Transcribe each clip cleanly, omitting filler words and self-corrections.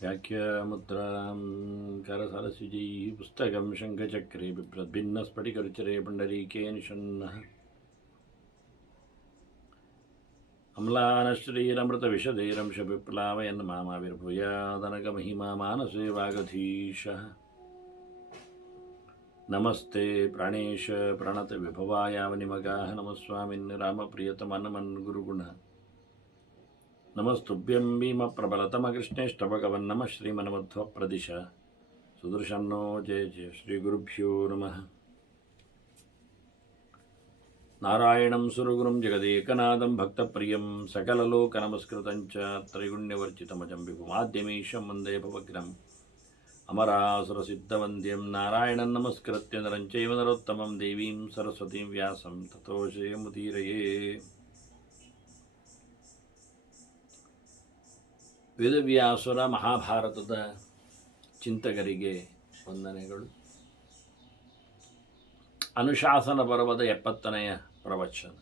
व्याख्यामुद्रां करसरसिजैः पुस्तकं शङ्खचक्रे बिभ्रद्भिन्नस्फटिकरुचिरे पुण्डरीके निषण्णः अम्लानश्रीरमृतविशदैरंशविप्लावयन् मामाविर्भूयादनकमहिमा मानसे वागधीशः नमस्ते प्राणेश प्रणतविभवायावनिमगाः नमस्वामिन् रामप्रियतमनमन् गुरुगुण नमस्तुभ्यं भीमप्रबलतमकृष्णेष्टभगवन्नमः श्रीमन्मध्वप्रदिश सुदर्शन्नो जय जय श्रीगुरुभ्यो नमः नारायणं सुरगुरुं जगदेकनाथं भक्तप्रियं सकललोकनमस्कृतं च त्रैगुण्यवर्जितमजं विभुमाद्यमीशं वन्दे भवग्रम् अमरासुरसिद्धवन्द्यं नारायणं नमस्कृत्य नरं चैव नरोत्तमं देवीं सरस्वतीं व्यासं ततो जयमुदीरये ವೇದವ್ಯಾಸರ ಮಹಾಭಾರತದ ಚಿಂತಕರಿಗೆ ವಂದನೆಗಳು. ಅನುಶಾಸನ ಪರ್ವದ 70ನೇ ಪ್ರವಚನ.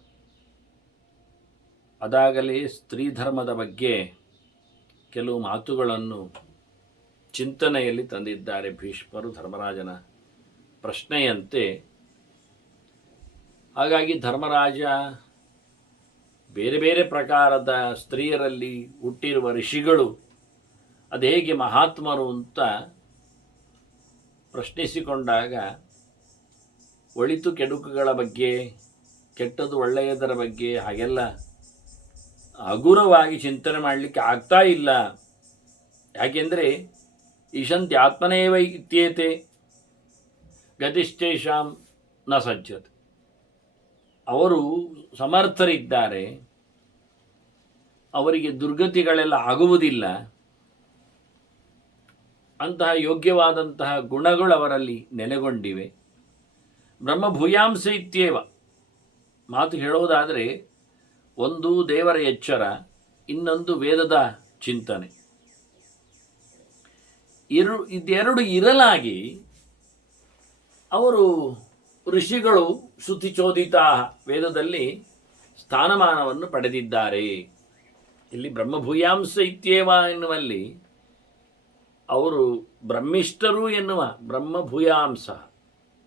ಅದಾಗಲೇ ಸ್ತ್ರೀ ಧರ್ಮದ ಬಗ್ಗೆ ಕೆಲವು ಮಾತುಗಳನ್ನು ಚಿಂತನೆಯಲ್ಲಿ ತಂದಿದ್ದಾರೆ ಭೀಷ್ಮರು ಧರ್ಮರಾಜನ ಪ್ರಶ್ನೆಯಂತೆ. ಹಾಗಾಗಿ ಧರ್ಮರಾಜ ಬೇರೆ ಬೇರೆ ಪ್ರಕಾರದ ಸ್ತ್ರೀಯರಲ್ಲಿ ಹುಟ್ಟಿರುವ ಋಷಿಗಳು ಅದು ಹೇಗೆ ಮಹಾತ್ಮರು ಅಂತ ಪ್ರಶ್ನಿಸಿಕೊಂಡಾಗ ಒಳಿತು ಕೆಡುಕುಗಳ ಬಗ್ಗೆ, ಕೆಟ್ಟದ್ದು ಒಳ್ಳೆಯದರ ಬಗ್ಗೆ ಹಾಗೆಲ್ಲ ಹಗುರವಾಗಿ ಚಿಂತನೆ ಮಾಡಲಿಕ್ಕೆ ಆಗ್ತಾ ಇಲ್ಲ. ಯಾಕೆಂದರೆ ಈಶಂತಿ ಆತ್ಮನೇವ ಇತ್ಯೇತೆ ಗತಿಷ್ಠೇಷಾಂ ನ ಸಜ್ಜತೆ. ಅವರು ಸಮರ್ಥರಿದ್ದಾರೆ, ಅವರಿಗೆ ದುರ್ಗತಿಗಳೆಲ್ಲ ಆಗುವುದಿಲ್ಲ. ಅಂತಹ ಯೋಗ್ಯವಾದಂತಹ ಗುಣಗಳು ಅವರಲ್ಲಿ ನೆಲೆಗೊಂಡಿವೆ. ಬ್ರಹ್ಮಭೂಯಾಂಸ ಇತ್ಯೇವ ಮಾತು ಹೇಳೋದಾದರೆ, ಒಂದು ದೇವರ ಎಚ್ಚರ, ಇನ್ನೊಂದು ವೇದದ ಚಿಂತನೆ. ಇದೆರಡು ಇರಲಾಗಿ ಅವರು ಋಷಿಗಳು ಶ್ರುತಿಚೋದಿತಾ ವೇದದಲ್ಲಿ ಸ್ಥಾನಮಾನವನ್ನು ಪಡೆದಿದ್ದಾರೆ. ಇಲ್ಲಿ ಬ್ರಹ್ಮಭೂಯಾಂಸ ಇತ್ಯೇವ ಎನ್ನುವಲ್ಲಿ ಅವರು ಬ್ರಹ್ಮಿಷ್ಠರು ಎನ್ನುವ ಬ್ರಹ್ಮಭೂಯಾಂಸ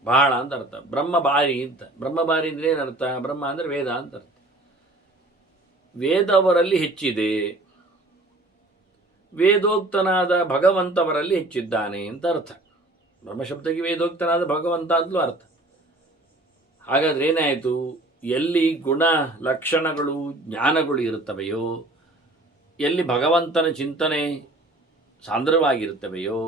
ಬಹಳ ಅಂತ ಅರ್ಥ. ಬ್ರಹ್ಮಭಾರಿ ಅಂತ. ಬ್ರಹ್ಮಭಾರಿ ಅಂದರೆ ಏನರ್ಥ? ಬ್ರಹ್ಮ ಅಂದರೆ ವೇದ ಅಂತ ಅರ್ಥ. ವೇದ ಅವರಲ್ಲಿ ಹೆಚ್ಚಿದೆ, ವೇದೋಕ್ತನಾದ ಭಗವಂತವರಲ್ಲಿ ಹೆಚ್ಚಿದ್ದಾನೆ ಅಂತ ಅರ್ಥ. ಬ್ರಹ್ಮಶಬ್ದಕ್ಕೆ ವೇದೋಕ್ತನಾದ ಭಗವಂತ ಅಂತಲೂ ಅರ್ಥ. ಹಾಗಾದರೆ ಏನಾಯಿತು? ಎಲ್ಲಿ ಗುಣ ಲಕ್ಷಣಗಳು ಜ್ಞಾನಗಳು ಇರುತ್ತವೆಯೋ, ಎಲ್ಲಿ ಭಗವಂತನ ಚಿಂತನೆ ಸಾಂದ್ರವಾಗಿರುತ್ತವೆಯೋ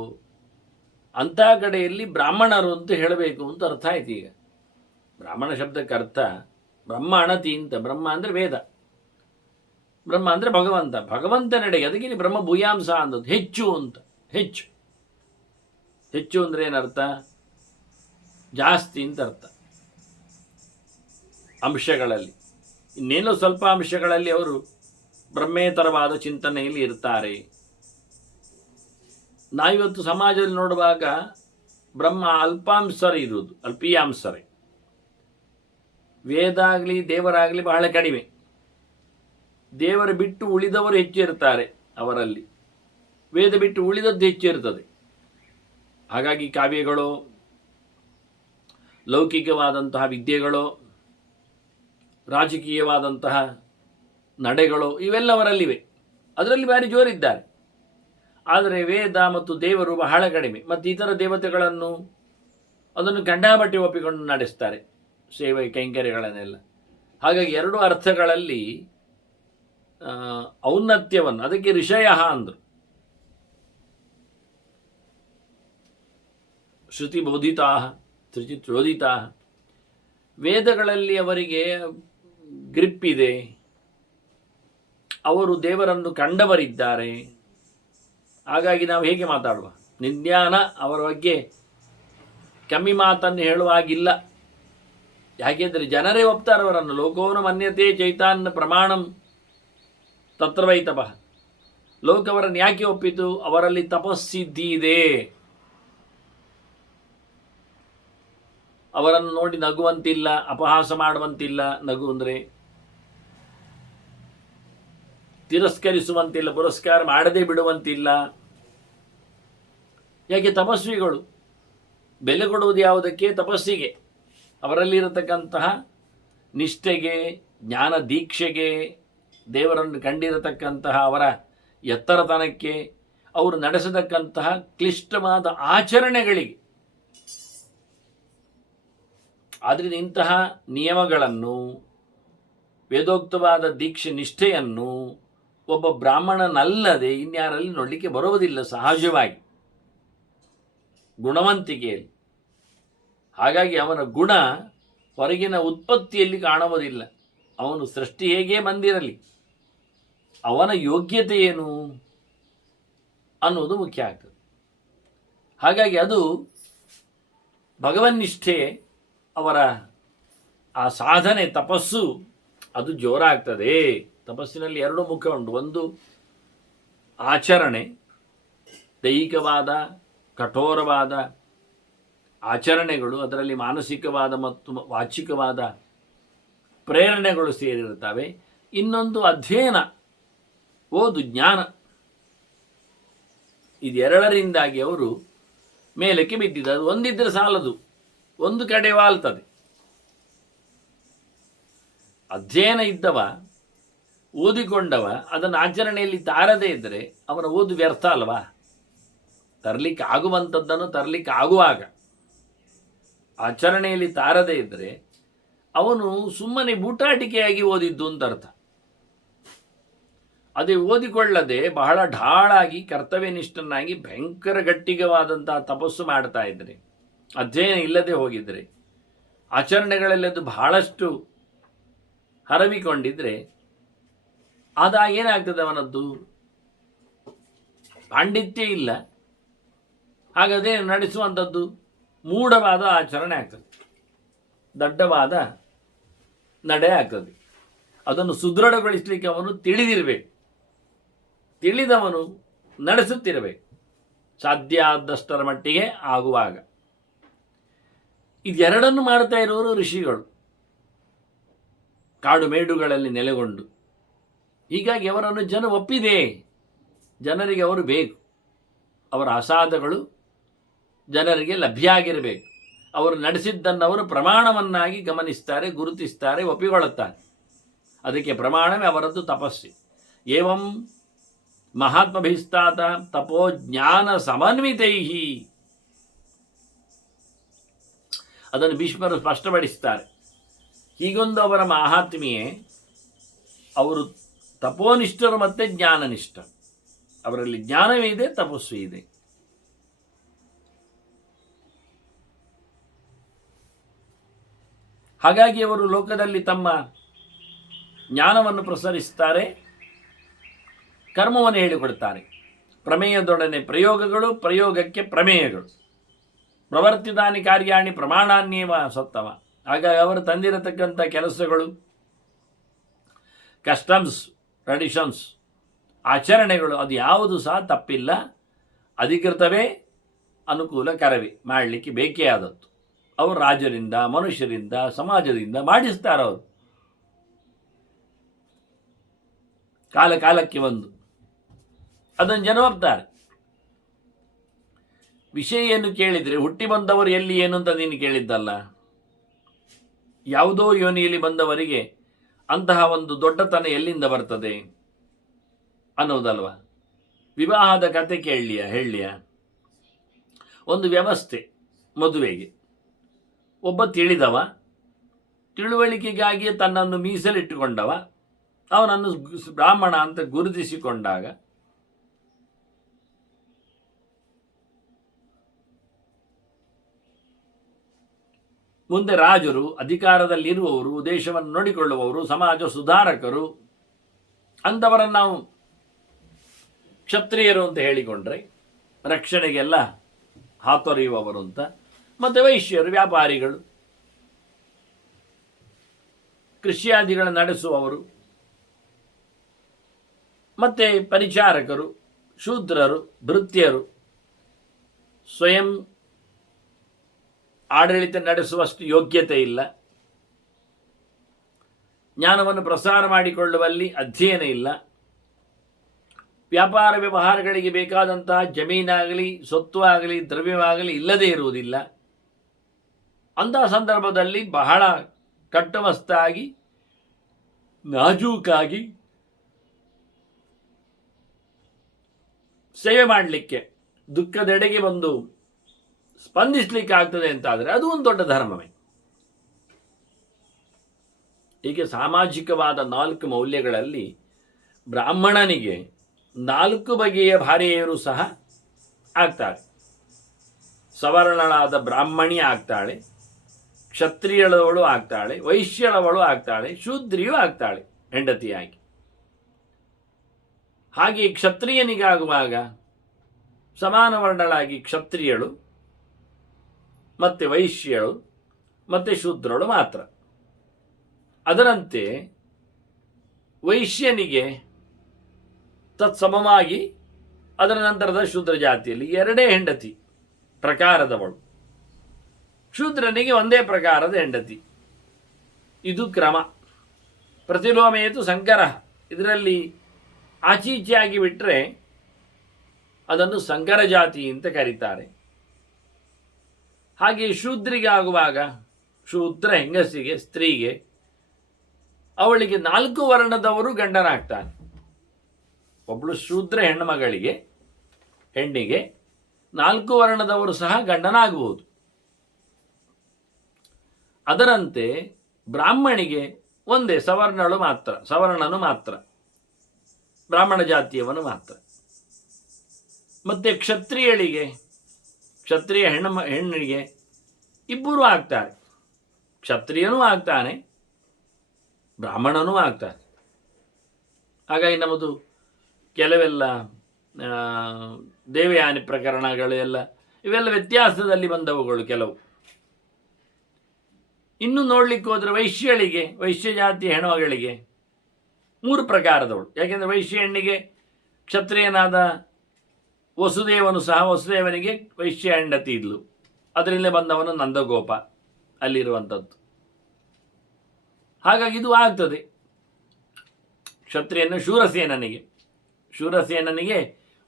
ಅಂಥ ಕಡೆಯಲ್ಲಿ ಬ್ರಾಹ್ಮಣರು ಅಂತ ಹೇಳಬೇಕು ಅಂತ ಅರ್ಥ ಆಯ್ತು. ಈಗ ಬ್ರಾಹ್ಮಣ ಶಬ್ದಕ್ಕೆ ಅರ್ಥ ಬ್ರಹ್ಮ ಅಣತಿ ಅಂತ. ಬ್ರಹ್ಮ ಅಂದರೆ ವೇದ, ಬ್ರಹ್ಮ ಅಂದರೆ ಭಗವಂತ, ಭಗವಂತನೆಡೆಗೆ. ಅದಕ್ಕೆ ಇಲ್ಲಿ ಬ್ರಹ್ಮ ಭೂಯಾಂಸ ಅಂದದ್ದು ಹೆಚ್ಚು ಅಂತ. ಹೆಚ್ಚು ಹೆಚ್ಚು ಅಂದರೆ ಏನರ್ಥ? ಜಾಸ್ತಿ ಅಂತ ಅರ್ಥ. ಅಂಶಗಳಲ್ಲಿ ಇನ್ನೇನೋ ಸ್ವಲ್ಪ ಅಂಶಗಳಲ್ಲಿ ಅವರು ಬ್ರಹ್ಮೇತರವಾದ ಚಿಂತನೆಯಲ್ಲಿ ಇರ್ತಾರೆ. ನಾವಿವತ್ತು ಸಮಾಜದಲ್ಲಿ ನೋಡುವಾಗ ಬ್ರಹ್ಮ ಅಲ್ಪಾಂಶರೇ ಇರುವುದು, ಅಲ್ಪೀಯಾಂಶರೇ. ವೇದ ಆಗಲಿ ದೇವರಾಗಲಿ ಬಹಳ ಕಡಿಮೆ. ದೇವರು ಬಿಟ್ಟು ಉಳಿದವರು ಹೆಚ್ಚಿರ್ತಾರೆ ಅವರಲ್ಲಿ, ವೇದ ಬಿಟ್ಟು ಉಳಿದದ್ದು ಹೆಚ್ಚಿರ್ತದೆ. ಹಾಗಾಗಿ ಕಾವ್ಯಗಳು, ಲೌಕಿಕವಾದಂತಹ ವಿದ್ಯೆಗಳು, ರಾಜಕೀಯವಾದಂತಹ ನಡೆಗಳು ಇವೆಲ್ಲವರಲ್ಲಿವೆ. ಅದರಲ್ಲಿ ಭಾರಿ ಜೋರಿದ್ದಾರೆ. ಆದರೆ ವೇದ ಮತ್ತು ದೇವರು ಬಹಳ ಕಡಿಮೆ. ಮತ್ತು ಇತರ ದೇವತೆಗಳನ್ನು ಅದನ್ನು ಕಂಡಾಬಟ್ಟಿ ಒಪ್ಪಿಕೊಂಡು ನಡೆಸ್ತಾರೆ, ಸೇವೆ ಕೈಂಕರ್ಯಗಳನ್ನೆಲ್ಲ. ಹಾಗಾಗಿ ಎರಡು ಅರ್ಥಗಳಲ್ಲಿ ಔನ್ನತ್ಯವನ್ನು, ಅದಕ್ಕೆ ಋಷಯ ಅಂದರು. ಶ್ರುತಿ ಬೋಧಿತಾ ಶ್ರುತಿ ಚೋದಿತಾ. ವೇದಗಳಲ್ಲಿ ಅವರಿಗೆ ಗ್ರಿಪ್ ಇದೆ, ಅವರು ದೇವರನ್ನು ಕಂಡವರಿದ್ದಾರೆ. ಹಾಗಾಗಿ ನಾವು ಹೇಗೆ ಮಾತಾಡುವ? ನಿಜ್ಞಾನ ಅವರ ಬಗ್ಗೆ ಕಮ್ಮಿ ಮಾತನ್ನು ಹೇಳುವಾಗಿಲ್ಲ. ಯಾಕೆಂದರೆ ಜನರೇ ಒಪ್ತಾರೆ ಅವರನ್ನು. ಲೋಕೋನ ಮನ್ಯತೆ ಚೈತಾನ್ಯ ಪ್ರಮಾಣಂ ತತ್ರವೈತಪಃ. ಲೋಕವರನ್ನು ಯಾಕೆ ಒಪ್ಪಿತು? ಅವರಲ್ಲಿ ತಪಸ್ಸಿದ್ದಿ ಇದೆ. ಅವರನ್ನು ನೋಡಿ ನಗುವಂತಿಲ್ಲ, ಅಪಹಾಸ ಮಾಡುವಂತಿಲ್ಲ. ನಗು ಅಂದರೆ ತಿರಸ್ಕರಿಸುವಂತಿಲ್ಲ, ಪುರಸ್ಕಾರ ಮಾಡದೇ ಬಿಡುವಂತಿಲ್ಲ. ಯಾಕೆ? ತಪಸ್ವಿಗಳು ಬೆಲೆ ಕೊಡುವುದು ಯಾವುದಕ್ಕೆ? ತಪಸ್ಸಿಗೆ. ಅವರಲ್ಲಿರತಕ್ಕಂತಹ ನಿಷ್ಠೆಗೆ, ಜ್ಞಾನ ದೀಕ್ಷೆಗೆ, ದೇವರನ್ನು ಕಂಡಿರತಕ್ಕಂತಹ ಅವರ ಎತ್ತರತನಕ್ಕೆ, ಅವರು ನಡೆಸತಕ್ಕಂತಹ ಕ್ಲಿಷ್ಟವಾದ ಆಚರಣೆಗಳಿಗೆ. ಆದ್ದರಿಂದ ಇಂತಹ ನಿಯಮಗಳನ್ನು, ವೇದೋಕ್ತವಾದ ದೀಕ್ಷೆ ನಿಷ್ಠೆಯನ್ನು ಒಬ್ಬ ಬ್ರಾಹ್ಮಣನಲ್ಲದೆ ಇನ್ಯಾರಲ್ಲಿ ನೋಡಲಿಕ್ಕೆ ಬರುವುದಿಲ್ಲ ಸಹಜವಾಗಿ, ಗುಣವಂತಿಕೆಯಲ್ಲಿ. ಹಾಗಾಗಿ ಅವನ ಗುಣ ಹೊರಗಿನ ಉತ್ಪತ್ತಿಯಲ್ಲಿ ಕಾಣುವುದಿಲ್ಲ. ಅವನು ಸೃಷ್ಟಿ ಹೇಗೆ ಬಂದಿರಲಿ, ಅವನ ಯೋಗ್ಯತೆ ಏನು ಅನ್ನೋದು ಮುಖ್ಯ ಆಗ್ತದೆ. ಹಾಗಾಗಿ ಅದು ಭಗವನ್ನಿಷ್ಠೆ, ಅವರ ಆ ಸಾಧನೆ, ತಪಸ್ಸು ಅದು ಜೋರಾಗ್ತದೆ. ತಪಸ್ಸಿನಲ್ಲಿ ಎರಡು ಮುಖ ಉಂಟು. ಒಂದು ಆಚರಣೆ, ದೈಹಿಕವಾದ ಕಠೋರವಾದ ಆಚರಣೆಗಳು, ಅದರಲ್ಲಿ ಮಾನಸಿಕವಾದ ಮತ್ತು ವಾಚಿಕವಾದ ಪ್ರೇರಣೆಗಳು ಸೇರಿರುತ್ತವೆ. ಇನ್ನೊಂದು ಅಧ್ಯಯನ, ಓದು, ಜ್ಞಾನ. ಇದೆರಡರಿಂದಾಗಿ ಅವರು ಮೇಲಕ್ಕೆ ಬಿದ್ದಿದ್ದು. ಅದು ಒಂದಿದ್ರೆ ಸಾಲದು, ಒಂದು ಕಡೆ ವಾಲ್ತದೆ. ಅಧ್ಯಯನ ಇದ್ದವ, ಓದಿಕೊಂಡವ ಅದನ್ನು ಆಚರಣೆಯಲ್ಲಿ ತಾರದೇ ಇದ್ದರೆ ಅವನ ಓದು ವ್ಯರ್ಥ ಅಲ್ವಾ? ತರಲಿಕ್ಕೆ ಆಗುವಂಥದ್ದನ್ನು ತರಲಿಕ್ಕೆ ಆಗುವಾಗ ಆಚರಣೆಯಲ್ಲಿ ತಾರದೇ ಇದ್ದರೆ ಅವನು ಸುಮ್ಮನೆ ಬೂಟಾಟಿಕೆಯಾಗಿ ಓದಿದ್ದು ಅಂತ ಅರ್ಥ. ಅದೇ ಓದಿಕೊಳ್ಳದೆ ಬಹಳ ಢಾಳಾಗಿ ಕರ್ತವ್ಯನಿಷ್ಠನಾಗಿ ಭಯಂಕರ ಗಟ್ಟಿಗವಾದಂತಹ ತಪಸ್ಸು ಮಾಡ್ತಾ ಇದ್ದರೆ, ಅಧ್ಯಯನ ಇಲ್ಲದೆ ಹೋಗಿದ್ರೆ, ಆಚರಣೆಗಳಲ್ಲದು ಬಹಳಷ್ಟು ಹರವಿಕೊಂಡಿದ್ರೆ, ಆದಾಗ ಏನಾಗ್ತದೆ? ಅವನದ್ದು ಪಾಂಡಿತ್ಯ ಇಲ್ಲ. ಹಾಗಾದರೆ ನಡೆಸುವಂಥದ್ದು ಮೂಢವಾದ ಆಚರಣೆ ಆಗ್ತದೆ, ದಡ್ಡವಾದ ನಡೆ ಆಗ್ತದೆ. ಅದನ್ನು ಸುದೃಢಗೊಳಿಸಲಿಕ್ಕೆ ಅವನು ತಿಳಿದಿರಬೇಕು, ತಿಳಿದವನು ನಡೆಸುತ್ತಿರಬೇಕು, ಸಾಧ್ಯ ಆದಷ್ಟರ ಮಟ್ಟಿಗೆ ಆಗುವಾಗ. ಇದೆರಡನ್ನು ಮಾಡ್ತಾ ಇರುವವರು ಋಷಿಗಳು, ಕಾಡು ಮೇಡುಗಳಲ್ಲಿ ನೆಲೆಗೊಂಡು. ಹೀಗಾಗಿ ಅವರನ್ನು ಜನ ಒಪ್ಪಿದೆ, ಜನರಿಗೆ ಅವರು ಬೇಕು. ಅವರ ಅಸಾಧಗಳು ಜನರಿಗೆ ಲಭ್ಯ ಆಗಿರಬೇಕು. ಅವರು ನಡೆಸಿದ್ದನ್ನು ಅವರು ಪ್ರಮಾಣವನ್ನಾಗಿ ಗಮನಿಸ್ತಾರೆ, ಗುರುತಿಸ್ತಾರೆ, ಒಪ್ಪಿಕೊಳ್ಳುತ್ತಾರೆ. ಅದಕ್ಕೆ ಪ್ರಮಾಣವೇ ಅವರದ್ದು ತಪಸ್ಸು. ಏವಂ ಮಹಾತ್ಮಭಿಸ್ತಾತ ತಪೋ ಜ್ಞಾನ ಸಮನ್ವಿತೈಹಿ, ಅದನ್ನು ಭೀಷ್ಮರು ಸ್ಪಷ್ಟಪಡಿಸ್ತಾರೆ. ಹೀಗೊಂದು ಅವರ ಮಹಾತ್ಮೆಯೇ. ಅವರು ತಪೋನಿಷ್ಠರು ಮತ್ತು ಜ್ಞಾನನಿಷ್ಠರು. ಅವರಲ್ಲಿ ಜ್ಞಾನವೇ ಇದೆ, ತಪಸ್ಸು ಇದೆ. ಹಾಗಾಗಿ ಅವರು ಲೋಕದಲ್ಲಿ ತಮ್ಮ ಜ್ಞಾನವನ್ನು ಪ್ರಸರಿಸ್ತಾರೆ, ಕರ್ಮವನ್ನು ಹೇಳಿಕೊಡ್ತಾರೆ. ಪ್ರಮೇಯದೊಡನೆ ಪ್ರಯೋಗಗಳು, ಪ್ರಯೋಗಕ್ಕೆ ಪ್ರಮೇಯಗಳು. ಪ್ರವರ್ತಿತಾನಿ ಕಾರ್ಯಾಣಿ ಪ್ರಮಾಣಾನ್ಯೇವ ಸತ್ತಮ. ಹಾಗಾಗಿ ಅವರು ತಂದಿರತಕ್ಕಂಥ ಕೆಲಸಗಳು, ಕಸ್ಟಮ್ಸ್, ಟ್ರೆಡಿಷನ್ಸ್, ಆಚರಣೆಗಳು, ಅದು ಯಾವುದು ಸಹ ತಪ್ಪಿಲ್ಲ, ಅಧಿಕೃತವೇ, ಅನುಕೂಲಕರವೇ, ಮಾಡಲಿಕ್ಕೆ ಬೇಕೇ ಆದದ್ದು. ಅವರು ರಾಜರಿಂದ, ಮನುಷ್ಯರಿಂದ, ಸಮಾಜದಿಂದ ಮಾಡಿಸ್ತಾರೆ. ಅವರು ಕಾಲ ಕಾಲಕ್ಕೆ ಒಂದು ಅದನ್ನು ಜನ ಒಪ್ತಾರೆ. ವಿಷಯ ಏನು ಕೇಳಿದರೆ, ಹುಟ್ಟಿ ಬಂದವರು ಎಲ್ಲಿ ಏನು ಅಂತ ನೀನು ಕೇಳಿದ್ದಲ್ಲ. ಯಾವುದೋ ಯೋನಿಯಲ್ಲಿ ಬಂದವರಿಗೆ ಅಂತಹ ಒಂದು ದೊಡ್ಡತನ ಎಲ್ಲಿಂದ ಬರ್ತದೆ ಅನ್ನೋದಲ್ವ. ವಿವಾಹದ ಕತೆ ಹೇಳಲಿಯ ಒಂದು ವ್ಯವಸ್ಥೆ. ಮದುವೆಗೆ ಒಬ್ಬ ತಿಳಿದವ, ತಿಳುವಳಿಕೆಗಾಗಿ ತನ್ನನ್ನು ಮೀಸಲಿಟ್ಟುಕೊಂಡವ, ಅವನನ್ನು ಬ್ರಾಹ್ಮಣ ಅಂತ ಗುರುತಿಸಿಕೊಂಡಾಗ ಮುಂದೆ ರಾಜರು, ಅಧಿಕಾರದಲ್ಲಿರುವವರು, ದೇಶವನ್ನು ನೋಡಿಕೊಳ್ಳುವವರು, ಸಮಾಜ ಸುಧಾರಕರು ಅಂಥವರನ್ನು ನಾವು ಕ್ಷತ್ರಿಯರು ಅಂತ ಹೇಳಿಕೊಂಡ್ರೆ ರಕ್ಷಣೆಗೆಲ್ಲ ಹಾತೊರೆಯುವವರು ಅಂತ. ಮತ್ತು ವೈಶ್ಯರು, ವ್ಯಾಪಾರಿಗಳು, ಕೃಷಿಯಾದಿಗಳ ನಡೆಸುವವರು, ಮತ್ತು ಪರಿಚಾರಕರು, ಶೂದ್ರರು, ಭೃತ್ಯರು, ಸ್ವಯಂ ಆಡಳಿತ ನಡೆಸುವಷ್ಟು ಯೋಗ್ಯತೆ ಇಲ್ಲ, ಜ್ಞಾನವನ್ನು ಪ್ರಸಾರ ಮಾಡಿಕೊಳ್ಳುವಲ್ಲಿ ಅಧ್ಯಯನ ಇಲ್ಲ, ವ್ಯಾಪಾರ ವ್ಯವಹಾರಗಳಿಗೆ ಬೇಕಾದಂತಹ ಜಮೀನಾಗಲಿ ಸೊತ್ತು ಆಗಲಿ ದ್ರವ್ಯವಾಗಲಿ ಇಲ್ಲದೇ ಇರುವುದಿಲ್ಲ. ಅಂತಹ ಸಂದರ್ಭದಲ್ಲಿ ಬಹಳ ಕಟ್ಟುಮಸ್ತಾಗಿ ನಾಜೂಕಾಗಿ ಸೇವೆ ಮಾಡಲಿಕ್ಕೆ, ದುಃಖದೆಡೆಗೆ ಬಂದು ಸ್ಪಂದಿಸಲಿಕ್ಕೆ ಆಗ್ತದೆ ಅಂತಾದರೆ ಅದು ಒಂದು ದೊಡ್ಡ ಧರ್ಮವೇ. ಹೀಗೆ ಸಾಮಾಜಿಕವಾದ 4 ಮೌಲ್ಯಗಳಲ್ಲಿ ಬ್ರಾಹ್ಮಣನಿಗೆ 4 ಬಗೆಯ ಭಾರ್ಯೆಯರು ಸಹ ಆಗ್ತಾರೆ. ಸವರ್ಣಳಾದ ಬ್ರಾಹ್ಮಣಿ ಆಗ್ತಾಳೆ, ಕ್ಷತ್ರಿಯಳವಳು ಆಗ್ತಾಳೆ, ವೈಶ್ಯಳವಳು ಆಗ್ತಾಳೆ, ಶೂದ್ರಿಯೂ ಆಗ್ತಾಳೆ ಹೆಂಡತಿಯಾಗಿ. ಹಾಗೆ ಕ್ಷತ್ರಿಯನಿಗಾಗುವಾಗ ಸಮಾನ ವರ್ಣಳಾಗಿ ಕ್ಷತ್ರಿಯಳು ಮತ್ತು ವೈಶ್ಯಳು ಮತ್ತು ಶೂದ್ರಳು ಮಾತ್ರ. ಅದರಂತೆ ವೈಶ್ಯನಿಗೆ ತತ್ಸಮವಾಗಿ ಅದರ ನಂತರದ ಶೂದ್ರ ಜಾತಿಯಲ್ಲಿ 2 ಹೆಂಡತಿ ಪ್ರಕಾರದವಳು, ಶೂದ್ರನಿಗೆ ಒಂದೇ ಪ್ರಕಾರದ ಹೆಂಡತಿ. ಇದು ಕ್ರಮ. ಪ್ರತಿಲೋಮೇತು ಸಂಕರ. ಇದರಲ್ಲಿ ಆಚೀಚೆಯಾಗಿ ಬಿಟ್ಟರೆ ಅದನ್ನು ಸಂಕರ ಜಾತಿ ಅಂತ ಕರೀತಾರೆ. ಹಾಗೆ ಶೂದ್ರಿಗಾಗುವಾಗ ಶೂದ್ರ ಹೆಂಗಸಿಗೆ, ಸ್ತ್ರೀಗೆ, ಅವಳಿಗೆ 4 ವರ್ಣದವರು ಗಂಡನಾಗ್ತಾನೆ. ಒಬ್ಬಳು ಶೂದ್ರ ಹೆಣ್ಣಿಗೆ 4 ವರ್ಣದವರು ಸಹ ಗಂಡನಾಗಬಹುದು. ಅದರಂತೆ ಬ್ರಾಹ್ಮಣಿಗೆ ಒಂದೇ ಸವರ್ಣನು ಮಾತ್ರ, ಬ್ರಾಹ್ಮಣ ಜಾತಿಯವನು ಮಾತ್ರ. ಮತ್ತು ಕ್ಷತ್ರಿಯ ಹೆಣ್ಣಿಗೆ ಇಬ್ಬರು ಆಗ್ತಾರೆ. ಕ್ಷತ್ರಿಯನೂ ಆಗ್ತಾನೆ, ಬ್ರಾಹ್ಮಣನೂ ಆಗ್ತಾನೆ. ಹಾಗಾಗಿ ನಮ್ಮದು ಕೆಲವೆಲ್ಲ ದೇವಯಾನಿ ಪ್ರಕರಣಗಳು ಇವೆಲ್ಲ ವ್ಯತ್ಯಾಸದಲ್ಲಿ ಬಂದವುಗಳು ಕೆಲವು. ಇನ್ನು ನೋಡ್ಲಿಕ್ಕೆ ಹೋದರೆ ವೈಶ್ಯ ಜಾತಿಯ ಹೆಣ್ಮಗಳಿಗೆ 3 ಪ್ರಕಾರದವಳು. ಯಾಕೆಂದರೆ ವೈಶ್ಯ ಹೆಣ್ಣಿಗೆ ಕ್ಷತ್ರಿಯನಾದ ವಸುದೇವನಿಗೆ ವೈಶ್ಯ ಹೆಂಡತಿ ಇದ್ಲು. ಅದರಿಂದಲೇ ಬಂದವನು ನಂದಗೋಪ ಅಲ್ಲಿರುವಂಥದ್ದು. ಹಾಗಾಗಿ ಇದು ಆಗ್ತದೆ. ಕ್ಷತ್ರಿಯನು ಶೂರಸೇನನಿಗೆ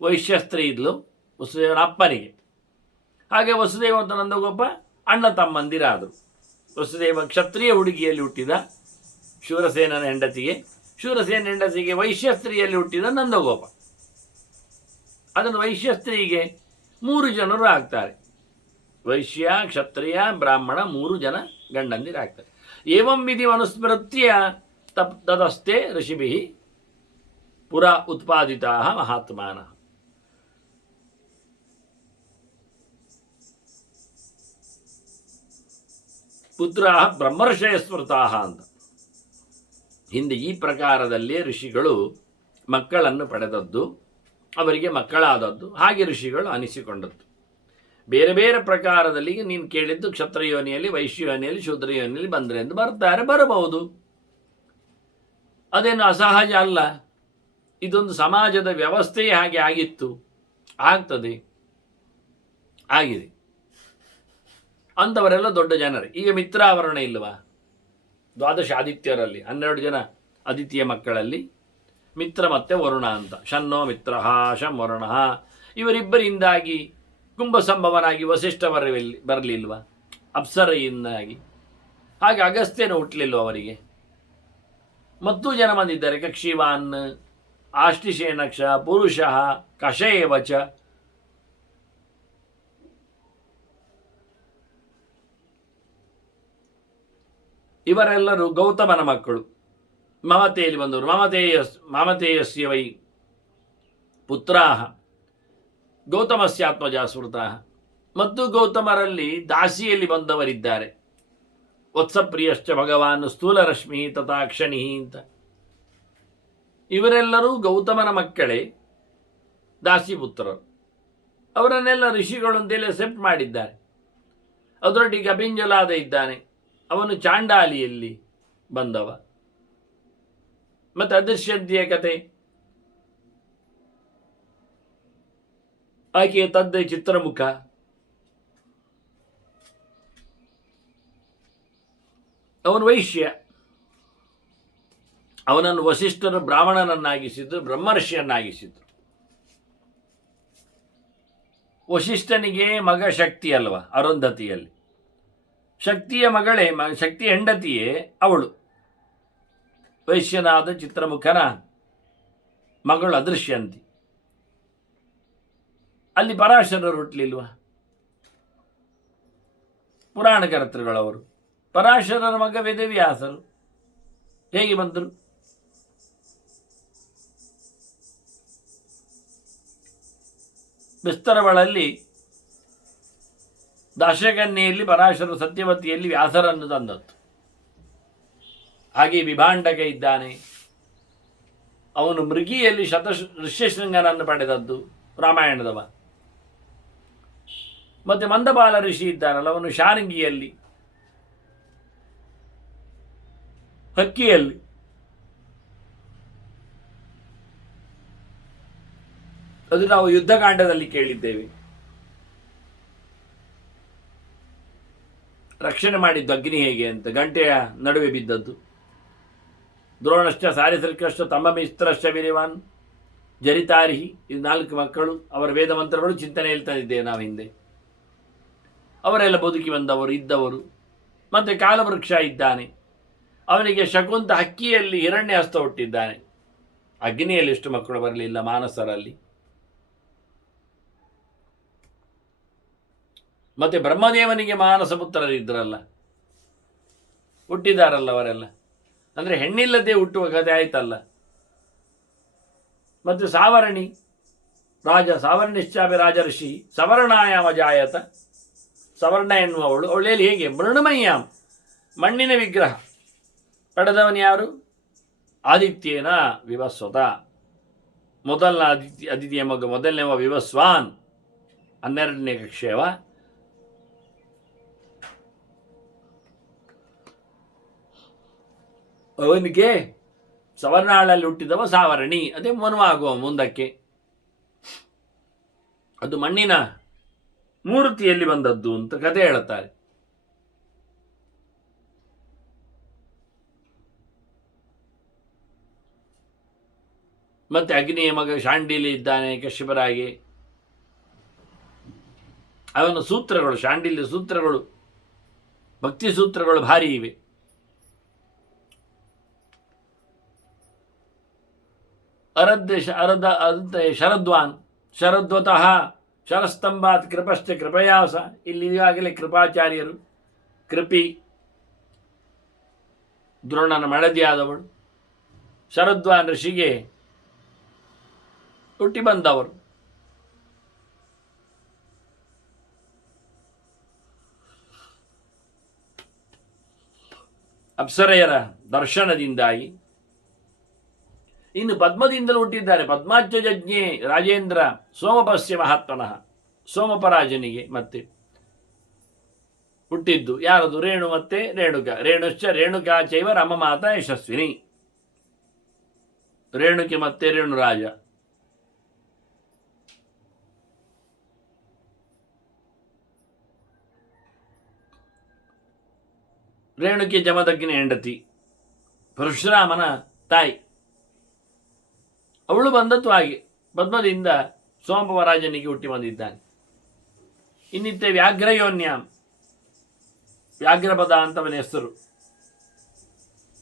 ವೈಶ್ಯ ಸ್ತ್ರೀ ಇದ್ಲು, ವಸುದೇವನ ಅಪ್ಪನಿಗೆ. ಹಾಗೆ ವಸುದೇವ ಮತ್ತು ನಂದಗೋಪ ಅಣ್ಣ ತಮ್ಮಂದಿರಾದರು. ವಸುದೇವ ಕ್ಷತ್ರಿಯ ಹುಡುಗಿಯಲ್ಲಿ ಹುಟ್ಟಿದ ಶೂರಸೇನನ ಹೆಂಡತಿಗೆ ವೈಶ್ಯ ಸ್ತ್ರೀಯಲ್ಲಿ ಹುಟ್ಟಿದ ನಂದಗೋಪ. ಅದನ್ನು ವೈಶ್ಯ ಸ್ತ್ರೀಗೆ 3 ಜನರು ಆಗ್ತಾರೆ. ವೈಶ್ಯ, ಕ್ಷತ್ರಿಯ, ಬ್ರಾಹ್ಮಣ 3 ಜನ ಗಂಡಂದಿರಾಗ್ತಾರೆ. ಏವಂ ವಿಧಿ ಅನುಸ್ಮೃತ್ಯ ತದಸ್ತೆ ಋಷಿಭಿ ಪುರ ಉತ್ಪಾದಿತಾ ಮಹಾತ್ಮಾನ. ಪುತ್ರ ಬ್ರಹ್ಮರ್ಷಯ ಸ್ಮೃತಾ ಅಂತ. ಹಿಂದೆ ಈ ಪ್ರಕಾರದಲ್ಲಿ ಋಷಿಗಳು ಮಕ್ಕಳನ್ನು ಪಡೆದದ್ದು, ಅವರಿಗೆ ಮಕ್ಕಳಾದದ್ದು, ಹಾಗೆ ಋಷಿಗಳು ಅನಿಸಿಕೊಂಡದ್ದು. ಬೇರೆ ಬೇರೆ ಪ್ರಕಾರದಲ್ಲಿ ನೀನು ಕೇಳಿದ್ದು ಕ್ಷತ್ರಿಯೋನಿಯಲ್ಲಿ, ವೈಶ್ಯೋನಿಯಲ್ಲಿ, ಶೂದ್ರಯೋನಿಯಲ್ಲಿ ಬಂದರೆ ಎಂದು ಬರಬಹುದು. ಅದೇನು ಅಸಹಜ ಅಲ್ಲ. ಇದೊಂದು ಸಮಾಜದ ವ್ಯವಸ್ಥೆಯೇ ಹಾಗೆ ಆಗಿತ್ತು, ಆಗ್ತದೆ, ಆಗಿದೆ. ಅಂಥವರೆಲ್ಲ ದೊಡ್ಡ ಜನರೇ. ಈಗ ಮಿತ್ರಾವರಣ ಇಲ್ವಾ? 12 ಆದಿತ್ಯರಲ್ಲಿ 12 ಜನ ಆದಿತ್ಯ ಮಕ್ಕಳಲ್ಲಿ ಮಿತ್ರ ಮತ್ತು ವರುಣ ಅಂತ. ಶನ್ನೋ ಮಿತ್ರ ಶಂ ವರುಣ. ಇವರಿಬ್ಬರಿಂದಾಗಿ ಕುಂಭಸಂಭವನಾಗಿ ವಸಿಷ್ಠ ಬರಲಿಲ್ವ? ಅಪ್ಸರೆಯಿಂದಾಗಿ. ಹಾಗೆ ಅಗಸ್ತ್ಯನು ಹುಟ್ಟಲಿಲ್ವ ಅವರಿಗೆ? ಮತ್ತೂ ಜನ ಬಂದಿದ್ದಾರೆ. ಕಕ್ಷಿವಾನ್, ಆಷ್ಟಿಶೇನಕ್ಷ, ಪುರುಷಃ, ಕಷೇವಚ. ಇವರೆಲ್ಲರೂ ಗೌತಮನ ಮಕ್ಕಳು, ಮಮತೆಯಲ್ಲಿ ಬಂದವರು. ಮಮತೆಯಸ್ಯ ವೈ ಪುತ್ರಾಹ ಗೌತಮಸ್ಯಾತ್ಮಜಾ ಸ್ಮೃತಃ. ಮತ್ತು ಗೌತಮರಲ್ಲಿ ದಾಸಿಯಲ್ಲಿ ಬಂದವರಿದ್ದಾರೆ. ವತ್ಸಪ್ರಿಯಶ್ಚ ಭಗವಾನ್ ಸ್ಥೂಲರಶ್ಮಿ ತಥಾ ಕ್ಷಣಿ ಅಂತ. ಇವರೆಲ್ಲರೂ ಗೌತಮನ ಮಕ್ಕಳೇ, ದಾಸಿಪುತ್ರರು. ಅವರನ್ನೆಲ್ಲ ಋಷಿಗಳು ಅಂತೇಳಿ ಅಕ್ಸೆಪ್ಟ್ ಮಾಡಿದ್ದಾರೆ. ಅದರೊಟ್ಟಿಗೆ ಅಭಿಂಜಲಾದ ಇದ್ದಾನೆ, ಅವನು ಚಾಂಡಾಲಿಯಲ್ಲಿ ಬಂದವ. ಮತ್ತು ಅದೃಶ್ಯಂತಿಯ ಕತೆ, ಆಕೆಯ ತಂದೆ ಚಿತ್ರಮುಖ. ಅವನು ವೈಶ್ಯ. ಅವನನ್ನು ವಸಿಷ್ಠರು ಬ್ರಾಹ್ಮಣನನ್ನಾಗಿಸಿದ್ದು, ಬ್ರಹ್ಮರ್ಷಿಯನ್ನಾಗಿಸಿದ್ದು. ವಶಿಷ್ಠನಿಗೆ ಮಗ ಶಕ್ತಿ ಅಲ್ವ ಅರುಂಧತಿಯಲ್ಲಿ. ಶಕ್ತಿಯ ಮಗಳೇ, ಶಕ್ತಿಯ ಹೆಂಡತಿಯೇ ಅವಳು. ವೈಶ್ಯನಾದ ಚಿತ್ರಮುಖನ ಮಗಳು ಅದೃಶ್ಯಂತಿ. ಅಲ್ಲಿ ಪರಾಶರರು ಹುಟ್ಟಲಿಲ್ವ? ಪುರಾಣ ಕರ್ತೃಗಳವರು. ಪರಾಶರರ ಮಗ ವೇದವ್ಯಾಸರು ಹೇಗೆ ಬಂದರು? ಬಿಸ್ತರವಳಲ್ಲಿ ದಶಕನ್ಯೆಯಲ್ಲಿ ಪರಾಶರ, ಸತ್ಯವತಿಯಲ್ಲಿ ವ್ಯಾಸರನ್ನು ತಂದದ್ದು. ಹಾಗೆ ವಿಭಾಂಡಕ ಇದ್ದಾನೆ, ಅವನು ಮೃಗಿಯಲ್ಲಿ ಋಷ್ಯಶೃಂಗನನ್ನು ಪಡೆದದ್ದು ರಾಮಾಯಣದವ. ಮತ್ತೆ ಮಂದಬಾಲ ಋಷಿ ಇದ್ದಾನಲ್ಲ, ಅವನು ಶಾರಂಗಿಯಲ್ಲಿ, ಹಕ್ಕಿಯಲ್ಲಿ. ಅದು ನಾವು ಯುದ್ಧಕಾಂಡದಲ್ಲಿ ಕೇಳಿದ್ದೇವೆ. ರಕ್ಷಣೆ ಮಾಡಿದ್ದು ಅಗ್ನಿ ಹೇಗೆ ಅಂತ, ಗಂಟೆಯ ನಡುವೆ ಬಿದ್ದದ್ದು. ದ್ರೋಣಶ್ಚ ಸಾರಿಸರ್ಕಶ್ಚ ತಮ್ಮ ಮಿತ್ರಶ್ಚ ವೀರ್ಯವಾನ್ ಜರಿತಾರಿಹಿ, ಇದು 4 ಮಕ್ಕಳು. ಅವರ ವೇದ ಮಂತ್ರಗಳು ಚಿಂತನೆ ಹೇಳ್ತಾ ಇದ್ದೇವೆ ನಾವು ಹಿಂದೆ. ಅವರೆಲ್ಲ ಬದುಕಿ ಬಂದವರು ಇದ್ದವರು. ಮತ್ತೆ ಕಾಲವೃಕ್ಷ ಇದ್ದಾನೆ, ಅವನಿಗೆ ಶಕುಂತ ಹಕ್ಕಿಯಲ್ಲಿ ಹಿರಣ್ಯ ಹಸ್ತ ಹುಟ್ಟಿದ್ದಾನೆ. ಅಗ್ನಿಯಲ್ಲಿ ಎಷ್ಟು ಮಕ್ಕಳು ಬರಲಿಲ್ಲ ಮಾನಸರಲ್ಲಿ. ಮತ್ತೆ ಬ್ರಹ್ಮದೇವನಿಗೆ ಮಾನಸ ಪುತ್ರರಿದ್ದರಲ್ಲ, ಹುಟ್ಟಿದಾರಲ್ಲ ಅವರೆಲ್ಲ. ಅಂದರೆ ಹೆಣ್ಣಿಲ್ಲದೆ ಹುಟ್ಟುವ ಕಥೆ ಆಯ್ತಲ್ಲ. ಮತ್ತು ಸಾವರ್ಣಿ ರಾಜ, ಸಾವರ್ಣಿಶ್ಚಾಪಿ ರಾಜರ್ಷಿ ಸವರ್ಣಾಯಾಮ ಜಾಯತ. ಸವರ್ಣ ಎನ್ನುವವಳು, ಅವಳೇಲಿ ಹೇಗೆ ಮೃಣಮಯ್ಯಾಂ, ಮಣ್ಣಿನ ವಿಗ್ರಹ ಪಡೆದವನು ಯಾರು? ಆದಿತ್ಯೇನ ವಿವಸ್ವತ. ಅದಿತಿಯ ಮಗ ಮೊದಲನೇವ ವಿವಸ್ವಾನ್, 12ನೇ ಕಕ್ಷೆಯವ. ಅವನಿಗೆ ಸವರ್ಣಾಳಲ್ಲಿ ಹುಟ್ಟಿದವ ಸಾವರ್ಣಿ, ಅದೇ ಮನುವಾಗುವ ಮುಂದಕ್ಕೆ. ಅದು ಮಣ್ಣಿನ ಮೂರ್ತಿಯಲ್ಲಿ ಬಂದದ್ದು ಅಂತ ಕಥೆ ಹೇಳುತ್ತಾರೆ. ಮತ್ತೆ ಅಗ್ನಿಯ ಮಗ ಶಾಂಡಿಲಿ ಇದ್ದಾನೆ ಕಶ್ಯಪರಾಗಿ. ಅವನ ಸೂತ್ರಗಳು, ಶಾಂಡಿಲ್ಯ ಸೂತ್ರಗಳು, ಭಕ್ತಿ ಸೂತ್ರಗಳು ಭಾರಿ ಇವೆ. ಶರದ್ವಾನ್ ಶರದ್ವತಃ ಶರಸ್ತಂಭಾತ್ ಕೃಪಶ್ಚ ಕೃಪಯಾಸ. ಇಲ್ಲಿ ಈಗಾಗಲೇ ಕೃಪಾಚಾರ್ಯರು, ಕೃಪಿ ದ್ರೋಣನ ಮಡದಿಯಾದವಳು, ಶರದ್ವಾನ್ ಋಷಿಗೆ ಹುಟ್ಟಿ ಬಂದವರು. ಅಪ್ಸರೆಯರ ದರ್ಶನದಿಂದಾಗಿ. ಇನ್ನು ಪದ್ಮದಿಂದಲೂ ಹುಟ್ಟಿದ್ದಾರೆ. ಪದ್ಮಾಚ್ಯಜ್ಞೆ ರಾಜೇಂದ್ರ ಸೋಮಪಸ್ಯ ಮಹಾತ್ಮನಃ, ಸೋಮಪರಾಜನಿಗೆ ಮತ್ತೆ ಹುಟ್ಟಿದ್ದು ಯಾರದು? ರೇಣು ಮತ್ತೆ ರೇಣುಕ. ರೇಣುಶ್ಚ ರೇಣುಕಾ ಚೈವ ರಾಮಮಾತ ಯಶಸ್ವಿನಿ. ರೇಣುಕೆ ಮತ್ತೆ ರೇಣುರಾಜ. ರೇಣುಕೆ ಜಮದಗ್ನಿ ಹೆಂಡತಿ, ಪರಶುರಾಮನ ತಾಯಿ. ಅವಳು ಬಂದದ್ದು ಹಾಗೆ ಪದ್ಮದಿಂದ ಸೋಮಪರಾಜನಿಗೆ ಹುಟ್ಟಿ ಬಂದಿದ್ದಾನೆ. ಇನ್ನಿತ್ತೆ ವ್ಯಾಘ್ರಯೋನ್ಯಾಂ, ವ್ಯಾಘ್ರಪದ ಅಂತವನ ಹೆಸರು.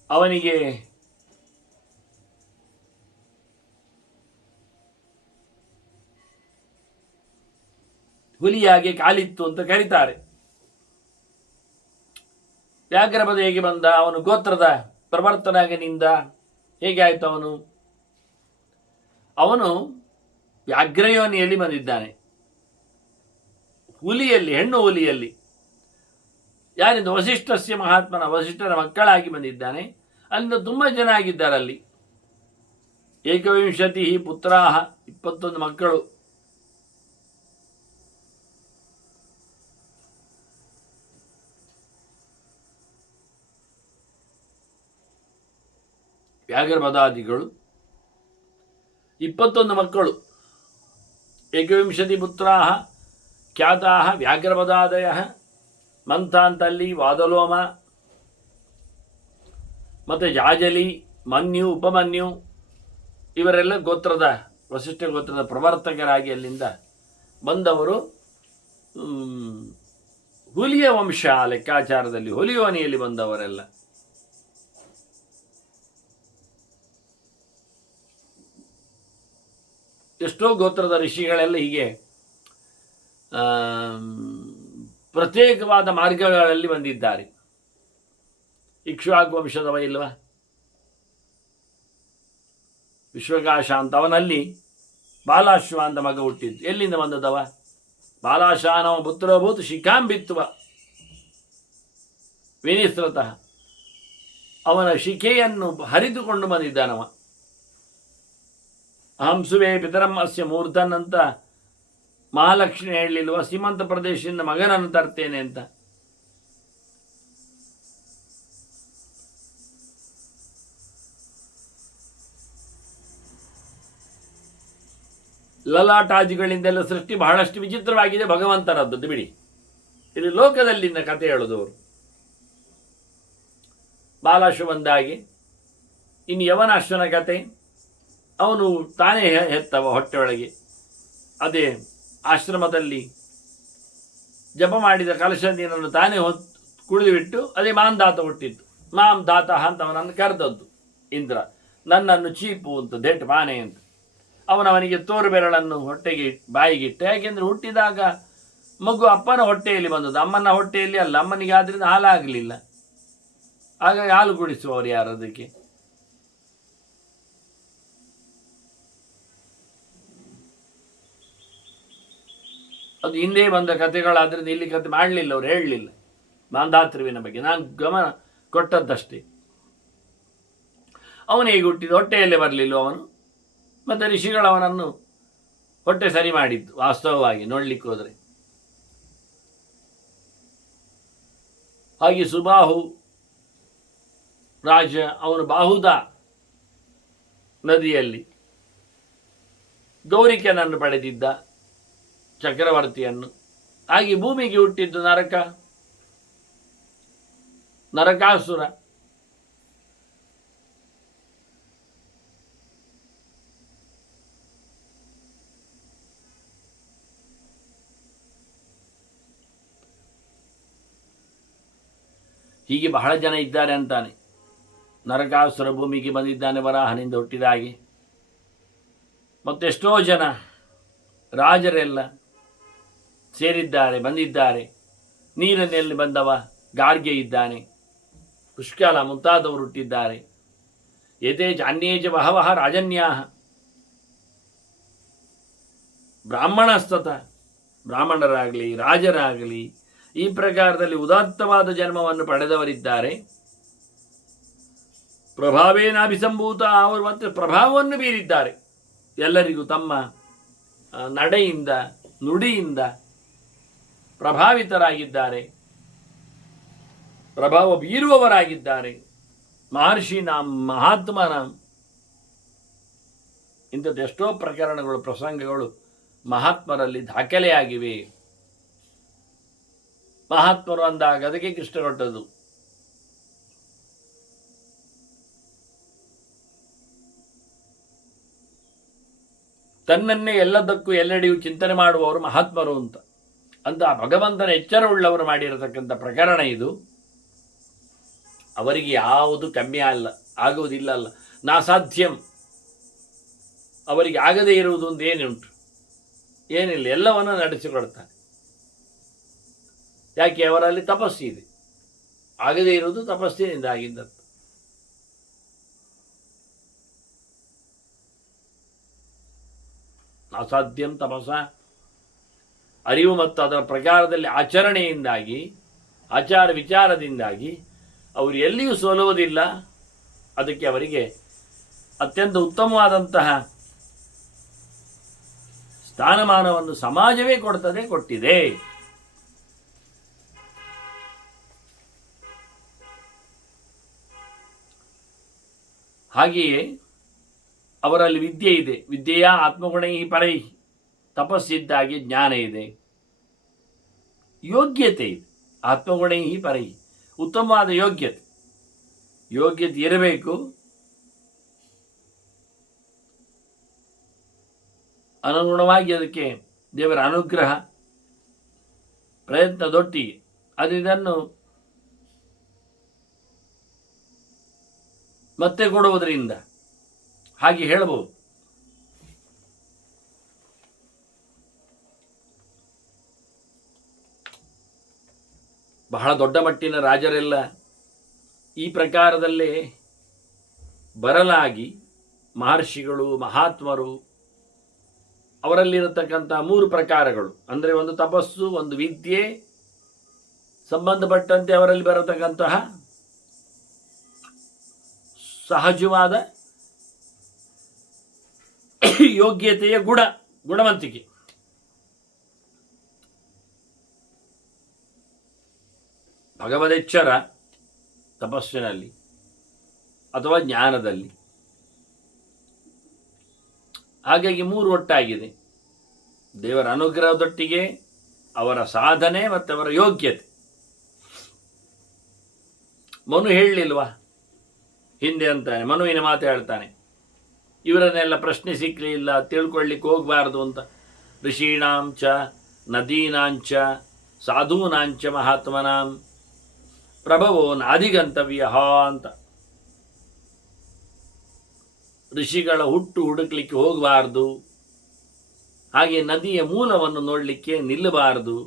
ಅವನಿಗೆ ಹುಲಿಯಾಗೆ ಕಾಲಿತ್ತು ಅಂತ ಕರೀತಾರೆ. ವ್ಯಾಘ್ರಪದ ಹೇಗೆ ಬಂದ? ಅವನು ಗೋತ್ರದ ಪ್ರವರ್ತನಾಗನಿಂದ ಹೇಗೆ ಆಯಿತು? ಅವನು ವ್ಯಾಘ್ರಯೋನಿಯಲ್ಲಿ ಬಂದಿದ್ದಾನೆ, ಹುಲಿಯಲ್ಲಿ, ಹೆಣ್ಣು ಹುಲಿಯಲ್ಲಿ. ಯಾರಿಂದ? ವಸಿಷ್ಠಸ್ಯ ಮಹಾತ್ಮನ, ವಸಿಷ್ಠರ ಮಕ್ಕಳಾಗಿ ಬಂದಿದ್ದಾನೆ. ಅಲ್ಲಿಂದ ತುಂಬ ಜನ ಆಗಿದ್ದಾರೆ ಅಲ್ಲಿ. 21 ಪುತ್ರಾಹ, 21 ಮಕ್ಕಳು. ವ್ಯಾಘ್ರಪದಾದಿಗಳು 21 ಮಕ್ಕಳು. 21 ಪುತ್ರಾಹ ಖ್ಯಾತಾಹ ವ್ಯಾಘ್ರಪದಾದಯ ಮಂಥಾಂತಲ್ಲಿ ವಾದಲೋಮ ಮತ್ತು ಜಾಜಲಿ, ಮನ್ಯು, ಉಪಮನ್ಯು ಇವರೆಲ್ಲ ಗೋತ್ರದ, ವಸಿಷ್ಠ ಗೋತ್ರದ ಪ್ರವರ್ತಕರಾಗಿ ಅಲ್ಲಿಂದ ಬಂದವರು ಹುಲಿಯ ವಂಶ ಲೆಕ್ಕಾಚಾರದಲ್ಲಿ ಹುಲಿಯೋನಿಯಲ್ಲಿ ಬಂದವರೆಲ್ಲ. ಎಷ್ಟೋ ಗೋತ್ರದ ಋಷಿಗಳೆಲ್ಲ ಹೀಗೆ ಪ್ರತ್ಯೇಕವಾದ ಮಾರ್ಗಗಳಲ್ಲಿ ಬಂದಿದ್ದಾರೆ. ಇಕ್ಷ್ವಾಕು ವಂಶದವ ಇಲ್ವಾ, ವಿಶ್ವಕಾಶ ಅಂತ, ಅವನಲ್ಲಿ ಬಾಲಾಶ್ವ ಅಂತ ಮಗ ಹುಟ್ಟಿದ್ದು. ಎಲ್ಲಿಂದ ಬಂದದವ? ಬಾಲಾಶಾನವ ಪುತ್ರೋಭೂತ್ ಶಿಖಾಂಬಿತ್ವ ವಿನಿಸೃತಃ, ಅವನ ಶಿಖೆಯನ್ನು ಹರಿದುಕೊಂಡು ಬಂದಿದ್ದಾನವ. ಹಂಸುವೆ ಪಿತರಂ ಅಸ್ಯ ಮೂರ್ಧನ್ ಅಂತ ಮಹಾಲಕ್ಷ್ಮಿ ಹೇಳಲಿಲ್ವ, ಸೀಮಂತ ಪ್ರದೇಶದಿಂದ ಮಗನನ್ನು ತರ್ತೇನೆ ಅಂತ. ಲಲಾಟಾದಿಗಳಿಂದೆಲ್ಲ ಸೃಷ್ಟಿ ಬಹಳಷ್ಟು ವಿಚಿತ್ರವಾಗಿದೆ ಭಗವಂತನದ್ದು ಬಿಡಿ. ಇಲ್ಲಿ ಲೋಕದಲ್ಲಿನ ಕಥೆ ಹೇಳೋದವರು. ಬಾಲಾಶ್ವ ಬಂದಾಗಿ ಇನ್ನು ಯವನಾಶ್ವನ ಕತೆ, ಅವನು ತಾನೇ ಹೆತ್ತವ ಹೊಟ್ಟೆಯೊಳಗೆ. ಅದೇ ಆಶ್ರಮದಲ್ಲಿ ಜಪ ಮಾಡಿದ ಕಲಶ ನೀರನ್ನು ತಾನೇ ಕುಡಿದು ಬಿಟ್ಟು ಅದೇ ಮಾಂದಾತ ಹುಟ್ಟಿತ್ತು. ಮಾಂ ದಾತ ಅಂತ ಅವನನ್ನು ಕರೆದದ್ದು ಇಂದ್ರ. ನನ್ನನ್ನು ಚೀಪು ಅಂತ, ದೆಟ್ ಮಾನೆ ಅಂತ. ಅವನವನಿಗೆ ತೋರು ಬೆರಳನ್ನು ಹೊಟ್ಟೆಗೆ ಬಾಯಿಗಿಟ್ಟ. ಯಾಕೆಂದರೆ ಹುಟ್ಟಿದಾಗ ಮಗು ಅಪ್ಪನ ಹೊಟ್ಟೆಯಲ್ಲಿ ಬಂದದ್ದು, ಅಮ್ಮನ ಹೊಟ್ಟೆಯಲ್ಲಿ ಅಲ್ಲ. ಅಮ್ಮನಿಗೆ ಆದ್ರಿಂದ ಹಾಲಾಗಲಿಲ್ಲ, ಹಾಗಾಗಿ ಹಾಲು ಕುಡಿಸುವವರು ಯಾರು ಅದಕ್ಕೆ? ಅದು ಹಿಂದೆ ಬಂದ ಕಥೆಗಳಾದ್ರಿಂದ ಇಲ್ಲಿ ಕತೆ ಮಾಡಲಿಲ್ಲ, ಅವ್ರು ಹೇಳಲಿಲ್ಲ ಮಾಂಧಾತೃವಿನ ಬಗ್ಗೆ. ನಾನು ಗಮನ ಕೊಟ್ಟದ್ದಷ್ಟೇ. ಅವನು ಹೇಗೆ ಹುಟ್ಟಿದ, ಹೊಟ್ಟೆಯಲ್ಲೇ ಬರಲಿಲ್ಲ ಅವನು. ಮತ್ತು ಋಷಿಗಳವನನ್ನು ಹೊಟ್ಟೆ ಸರಿ ಮಾಡಿದ್ದು ವಾಸ್ತವವಾಗಿ ನೋಡ್ಲಿಕ್ಕೆ ಹೋದರೆ. ಹಾಗೆ ಸುಬಾಹು ರಾಜ, ಅವನು ಬಾಹುದ ನದಿಯಲ್ಲಿ ಗೌರಿಕನನ್ನು ಪಡೆದಿದ್ದ, ಚಕ್ರವರ್ತಿಯನ್ನು. ಹಾಗೆ ಭೂಮಿಗೆ ಹುಟ್ಟಿದ್ದು ನರಕಾಸುರ. ಹೀಗೆ ಬಹಳ ಜನ ಇದ್ದಾರೆ ಅಂತಾನೆ. ನರಕಾಸುರ ಭೂಮಿಗೆ ಬಂದಿದ್ದಾನೆ ವರಾಹನಿಂದ ಹುಟ್ಟಿದ ಹಾಗೆ. ಮತ್ತೆಷ್ಟೋ ಜನ ರಾಜರೆಲ್ಲ ಸೇರಿದ್ದಾರೆ, ಬಂದಿದ್ದಾರೆ. ನೀರಿನಲ್ಲಿ ಬಂದವ ಗಾರ್ಗೆ ಇದ್ದಾನೆ, ಪುಷ್ಕಲ ಮುಂತಾದವರು ಹುಟ್ಟಿದ್ದಾರೆ. ಯಥೇಚ ಅನ್ಯೇಚ ಬಹವಃ ರಾಜನ್ಯಾಹ ಬ್ರಾಹ್ಮಣಸ್ತತ, ಬ್ರಾಹ್ಮಣರಾಗಲಿ ರಾಜರಾಗಲಿ ಈ ಪ್ರಕಾರದಲ್ಲಿ ಉದಾತ್ತವಾದ ಜನ್ಮವನ್ನು ಪಡೆದವರಿದ್ದಾರೆ. ಪ್ರಭಾವೇನಾಭಿಸಂಭೂತ, ಅವರು ಮತ್ತೆ ಪ್ರಭಾವವನ್ನು ಬೀರಿದ್ದಾರೆ. ಎಲ್ಲರಿಗೂ ತಮ್ಮ ನಡೆಯಿಂದ ನುಡಿಯಿಂದ ಪ್ರಭಾವಿತರಾಗಿದ್ದಾರೆ, ಪ್ರಭಾವ ಬೀರುವವರಾಗಿದ್ದಾರೆ. ಮಹರ್ಷಿನಾಂ ಮಹಾತ್ಮನಾಂ, ಇಂಥದ್ದು ಎಷ್ಟೋ ಪ್ರಕರಣಗಳು ಪ್ರಸಂಗಗಳು ಮಹಾತ್ಮರಲ್ಲಿ ದಾಖಲೆಯಾಗಿವೆ. ಮಹಾತ್ಮರು ಅಂದಾಗ ಅದಕ್ಕೆ ಕೃಷ್ಣ ಕೊಟ್ಟದ್ದು. ತನ್ನನ್ನೇ ಎಲ್ಲದಕ್ಕೂ ಎಲ್ಲೆಡೆಯೂ ಚಿಂತನೆ ಮಾಡುವವರು ಮಹಾತ್ಮರು ಅಂತ. ಅಂತ ಭಗವಂತನ ಎಚ್ಚರವುಳ್ಳವರು ಮಾಡಿರತಕ್ಕಂಥ ಪ್ರಕರಣ ಇದು. ಅವರಿಗೆ ಯಾವುದು ಕಮ್ಮಿ ಆಗುವುದಿಲ್ಲ ಅಲ್ಲ, ನಾ ಸಾಧ್ಯಂ. ಅವರಿಗೆ ಆಗದೇ ಇರುವುದು ಒಂದು ಏನುಂಟು? ಏನಿಲ್ಲ, ಎಲ್ಲವನ್ನು ನಡೆಸಿಕೊಡ್ತಾರೆ. ಯಾಕೆ? ಅವರಲ್ಲಿ ತಪಸ್ಸಿದೆ. ಆಗದೇ ಇರುವುದು ತಪಸ್ಸಿನಿಂದ ಆಗಿದ್ದದ್ದು. ಅಸಾಧ್ಯಂ ತಪಸ, ಅರಿವು ಮತ್ತು ಅದರ ಪ್ರಕಾರದಲ್ಲಿ ಆಚರಣೆಯಿಂದಾಗಿ, ಆಚಾರ ವಿಚಾರದಿಂದಾಗಿ ಅವರು ಎಲ್ಲಿಯೂ ಸೋಲುವುದಿಲ್ಲ. ಅದಕ್ಕೆ ಅವರಿಗೆ ಅತ್ಯಂತ ಉತ್ತಮವಾದಂತಹ ಸ್ಥಾನಮಾನವನ್ನು ಸಮಾಜವೇ ಕೊಟ್ಟಿದೆ. ಹಾಗೆಯೇ ಅವರಲ್ಲಿ ವಿದ್ಯೆ ಇದೆ. ವಿದ್ಯೆಯ ಆತ್ಮಗುಣೈ ಪರೈ, ತಪಸ್ಸಿದ್ದಾಗಿ ಜ್ಞಾನ ಇದೆ, ಯೋಗ್ಯತೆ ಇದೆ. ಆತ್ಮಗುಣೈ ಪರೈ, ಉತ್ತಮವಾದ ಯೋಗ್ಯತೆ ಇರಬೇಕು. ಅನುಗುಣವಾಗಿ ಅದಕ್ಕೆ ದೇವರ ಅನುಗ್ರಹ, ಪ್ರಯತ್ನದೊಟ್ಟಿಗೆ ಅದು ಇದನ್ನು ಮತ್ತೆ ಕೊಡುವುದರಿಂದ ಹಾಗೆ ಹೇಳಬಹುದು. ಬಹಳ ದೊಡ್ಡ ಮಟ್ಟಿನ ರಾಜರೆಲ್ಲ ಈ ಪ್ರಕಾರದಲ್ಲೇ ಬರಲಾಗಿ ಮಹರ್ಷಿಗಳು, ಮಹಾತ್ಮರು, ಅವರಲ್ಲಿರತಕ್ಕಂಥ 3 ಪ್ರಕಾರಗಳು ಅಂದರೆ ಒಂದು ತಪಸ್ಸು, ಒಂದು ವಿದ್ಯೆ, ಸಂಬಂಧಪಟ್ಟಂತೆ ಅವರಲ್ಲಿ ಬರತಕ್ಕಂತಹ ಸಹಜವಾದ ಯೋಗ್ಯತೆಯ ಗುಣವಂತಿಕೆ. ಭಗವದೆಚ್ಚರ ತಪಸ್ಸಿನಲ್ಲಿ ಅಥವಾ ಜ್ಞಾನದಲ್ಲಿ. ಹಾಗಾಗಿ 3 ಒಟ್ಟಾಗಿದೆ. ದೇವರ ಅನುಗ್ರಹದೊಟ್ಟಿಗೆ ಅವರ ಸಾಧನೆ ಮತ್ತು ಅವರ ಯೋಗ್ಯತೆ. ಮನು ಹೇಳಲಿಲ್ವಾ ಹಿಂದೆ ಅಂತಾನೆ, ಮನುವಿನ ಮಾತು ಹೇಳ್ತಾನೆ, ಇವರನ್ನೆಲ್ಲ ಪ್ರಶ್ನೆ ಸಿಕ್ಕಲಿಲ್ಲ, ತಿಳ್ಕೊಳ್ಳಿಕ್ಕೆ ಹೋಗಬಾರ್ದು ಅಂತ. ಋಷೀಣಾಂಚ ನದೀನಾಂಚ ಸಾಧೂನಾಂಚ ಮಹಾತ್ಮನಾಂ ಪ್ರಭವೋ ನಾಧಿಗಂತವ್ಯ ಅಂತ. ಋಷಿಗಳ ಹುಡುಕ್ಲಿಕ್ಕೆ ಹೋಗಬಾರ್ದು, ಹಾಗೆ ನದಿಯ ಮೂಲವನ್ನು ನೋಡಲಿಕ್ಕೆ ನಿಲ್ಲಬಾರದು.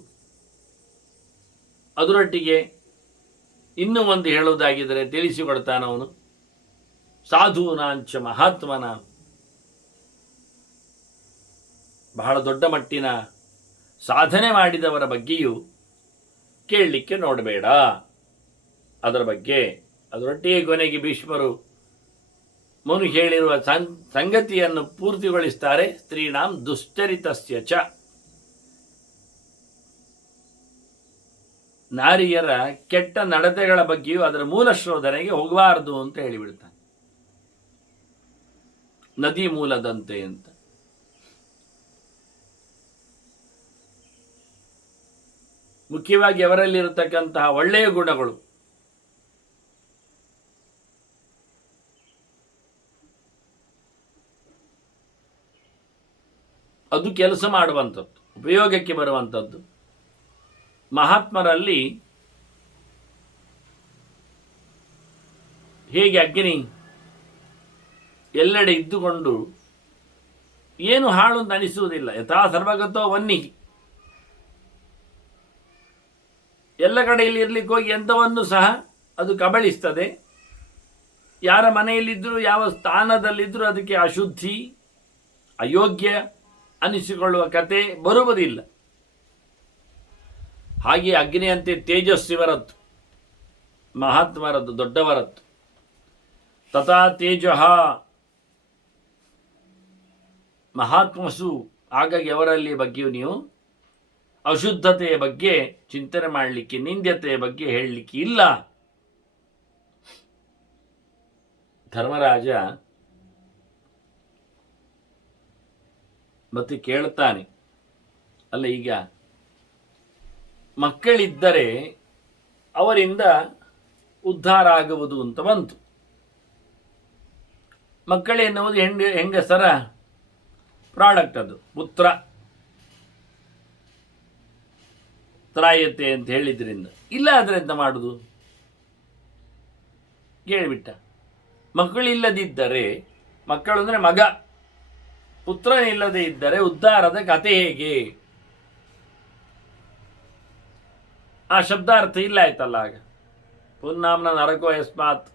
ಅದರೊಟ್ಟಿಗೆ ಇನ್ನೂ ಒಂದು ಹೇಳುವುದಾಗಿದ್ದರೆ ತಿಳಿಸಿಕೊಡ್ತಾನವನು, ಸಾಧೂನಾಂಚ ಮಹಾತ್ಮನ, ಬಹಳ ದೊಡ್ಡ ಮಟ್ಟಿನ ಸಾಧನೆ ಮಾಡಿದವರ ಬಗ್ಗೆಯೂ ಕೇಳಲಿಕ್ಕೆ ನೋಡಬೇಡ. ಅದರ ಬಗ್ಗೆ ಅದರೊಟ್ಟಿಗೆ ಕೊನೆಗೆ ಭೀಷ್ಮರು ಮನು ಹೇಳಿರುವ ಸಂಗತಿಯನ್ನು ಪೂರ್ತಿಗೊಳಿಸ್ತಾರೆ. ಸ್ತ್ರೀಣಾಂ ದುಶ್ಚರಿತಸ್ಯ ಚ, ನಾರಿಯರ ಕೆಟ್ಟ ನಡತೆಗಳ ಬಗ್ಗೆಯೂ ಅದರ ಮೂಲ ಶೋಧನೆಗೆ ಹೋಗಬಾರದು ಅಂತ ಹೇಳಿಬಿಡ್ತಾನೆ. ನದಿ ಮೂಲದಂತೆ ಅಂತ. ಮುಖ್ಯವಾಗಿ ಅವರಲ್ಲಿರತಕ್ಕಂತಹ ಒಳ್ಳೆಯ ಗುಣಗಳು, ಅದು ಕೆಲಸ ಮಾಡುವಂಥದ್ದು, ಉಪಯೋಗಕ್ಕೆ ಬರುವಂಥದ್ದು. ಮಹಾತ್ಮರಲ್ಲಿ ಹೇಗೆ ಅಗ್ನಿ ಎಲ್ಲೆಡೆ ಇದ್ದುಕೊಂಡು ಏನು ಹಾಳು ಅಂತ ಅನಿಸುವುದಿಲ್ಲ. ಯಥಾ ಸರ್ವಗತೋ ವನ್ನಿ, ಎಲ್ಲ ಕಡೆಯಲ್ಲಿ ಇರಲಿಕ್ಕೆ ಹೋಗಿ ಎಂಥವನ್ನು ಸಹ ಅದು ಕಬಳಿಸ್ತದೆ. ಯಾರ ಮನೆಯಲ್ಲಿದ್ದರೂ, ಯಾವ ಸ್ಥಾನದಲ್ಲಿದ್ದರೂ ಅದಕ್ಕೆ ಅಶುದ್ಧಿ, ಅಯೋಗ್ಯ ಅನಿಸಿಕೊಳ್ಳುವ ಕತೆ ಬರುವುದಿಲ್ಲ. ಹಾಗೆ ಅಗ್ನಿಯಂತೆ ತೇಜಸ್ವಿವರದ್ದು, ಮಹಾತ್ಮರದ್ದು, ದೊಡ್ಡವರದ್ದು. ತಥಾ ತೇಜಃ ಮಹಾತ್ಮಸು. ಹಾಗಾಗಿ ಅವರಲ್ಲಿ ಬಗ್ಗೆಯೂ ನೀವು ಅಶುದ್ಧತೆಯ ಬಗ್ಗೆ ಚಿಂತನೆ ಮಾಡಲಿಕ್ಕೆ, ನಿಂದ್ಯತೆಯ ಬಗ್ಗೆ ಹೇಳಲಿಕ್ಕೆ ಇಲ್ಲ. ಧರ್ಮರಾಜ ಮತ್ತೆ ಕೇಳ್ತಾನೆ, ಅಲ್ಲ ಈಗ ಮಕ್ಕಳಿದ್ದರೆ ಅವರಿಂದ ಉದ್ಧಾರ ಆಗುವುದು ಅಂತ ಬಂತು. ಮಕ್ಕಳೆನ್ನುವುದು ಹೆಂಗಸರ ಪ್ರಾಡಕ್ಟ್, ಅದು ಪುತ್ರ ತ್ರಾಯತೆ ಅಂತ ಹೇಳಿದ್ರಿಂದ. ಇಲ್ಲ ಆದರೆ ಎಂತ ಮಾಡುದು ಕೇಳಿಬಿಟ್ಟ. ಮಕ್ಕಳಿಲ್ಲದಿದ್ದರೆ, ಮಕ್ಕಳು ಅಂದರೆ ಮಗ, ಪುತ್ರನಿಲ್ಲದೆ ಇದ್ದರೆ ಉದ್ಧಾರದ ಕತೆ ಹೇಗೆ? ಆ ಶಬ್ದಾರ್ಥ ಇಲ್ಲ ಆಯ್ತಲ್ಲ. ಆಗ ಪುನ್ನಾಮ್ನ ನರಕೋ ಯಸ್ಮಾತ್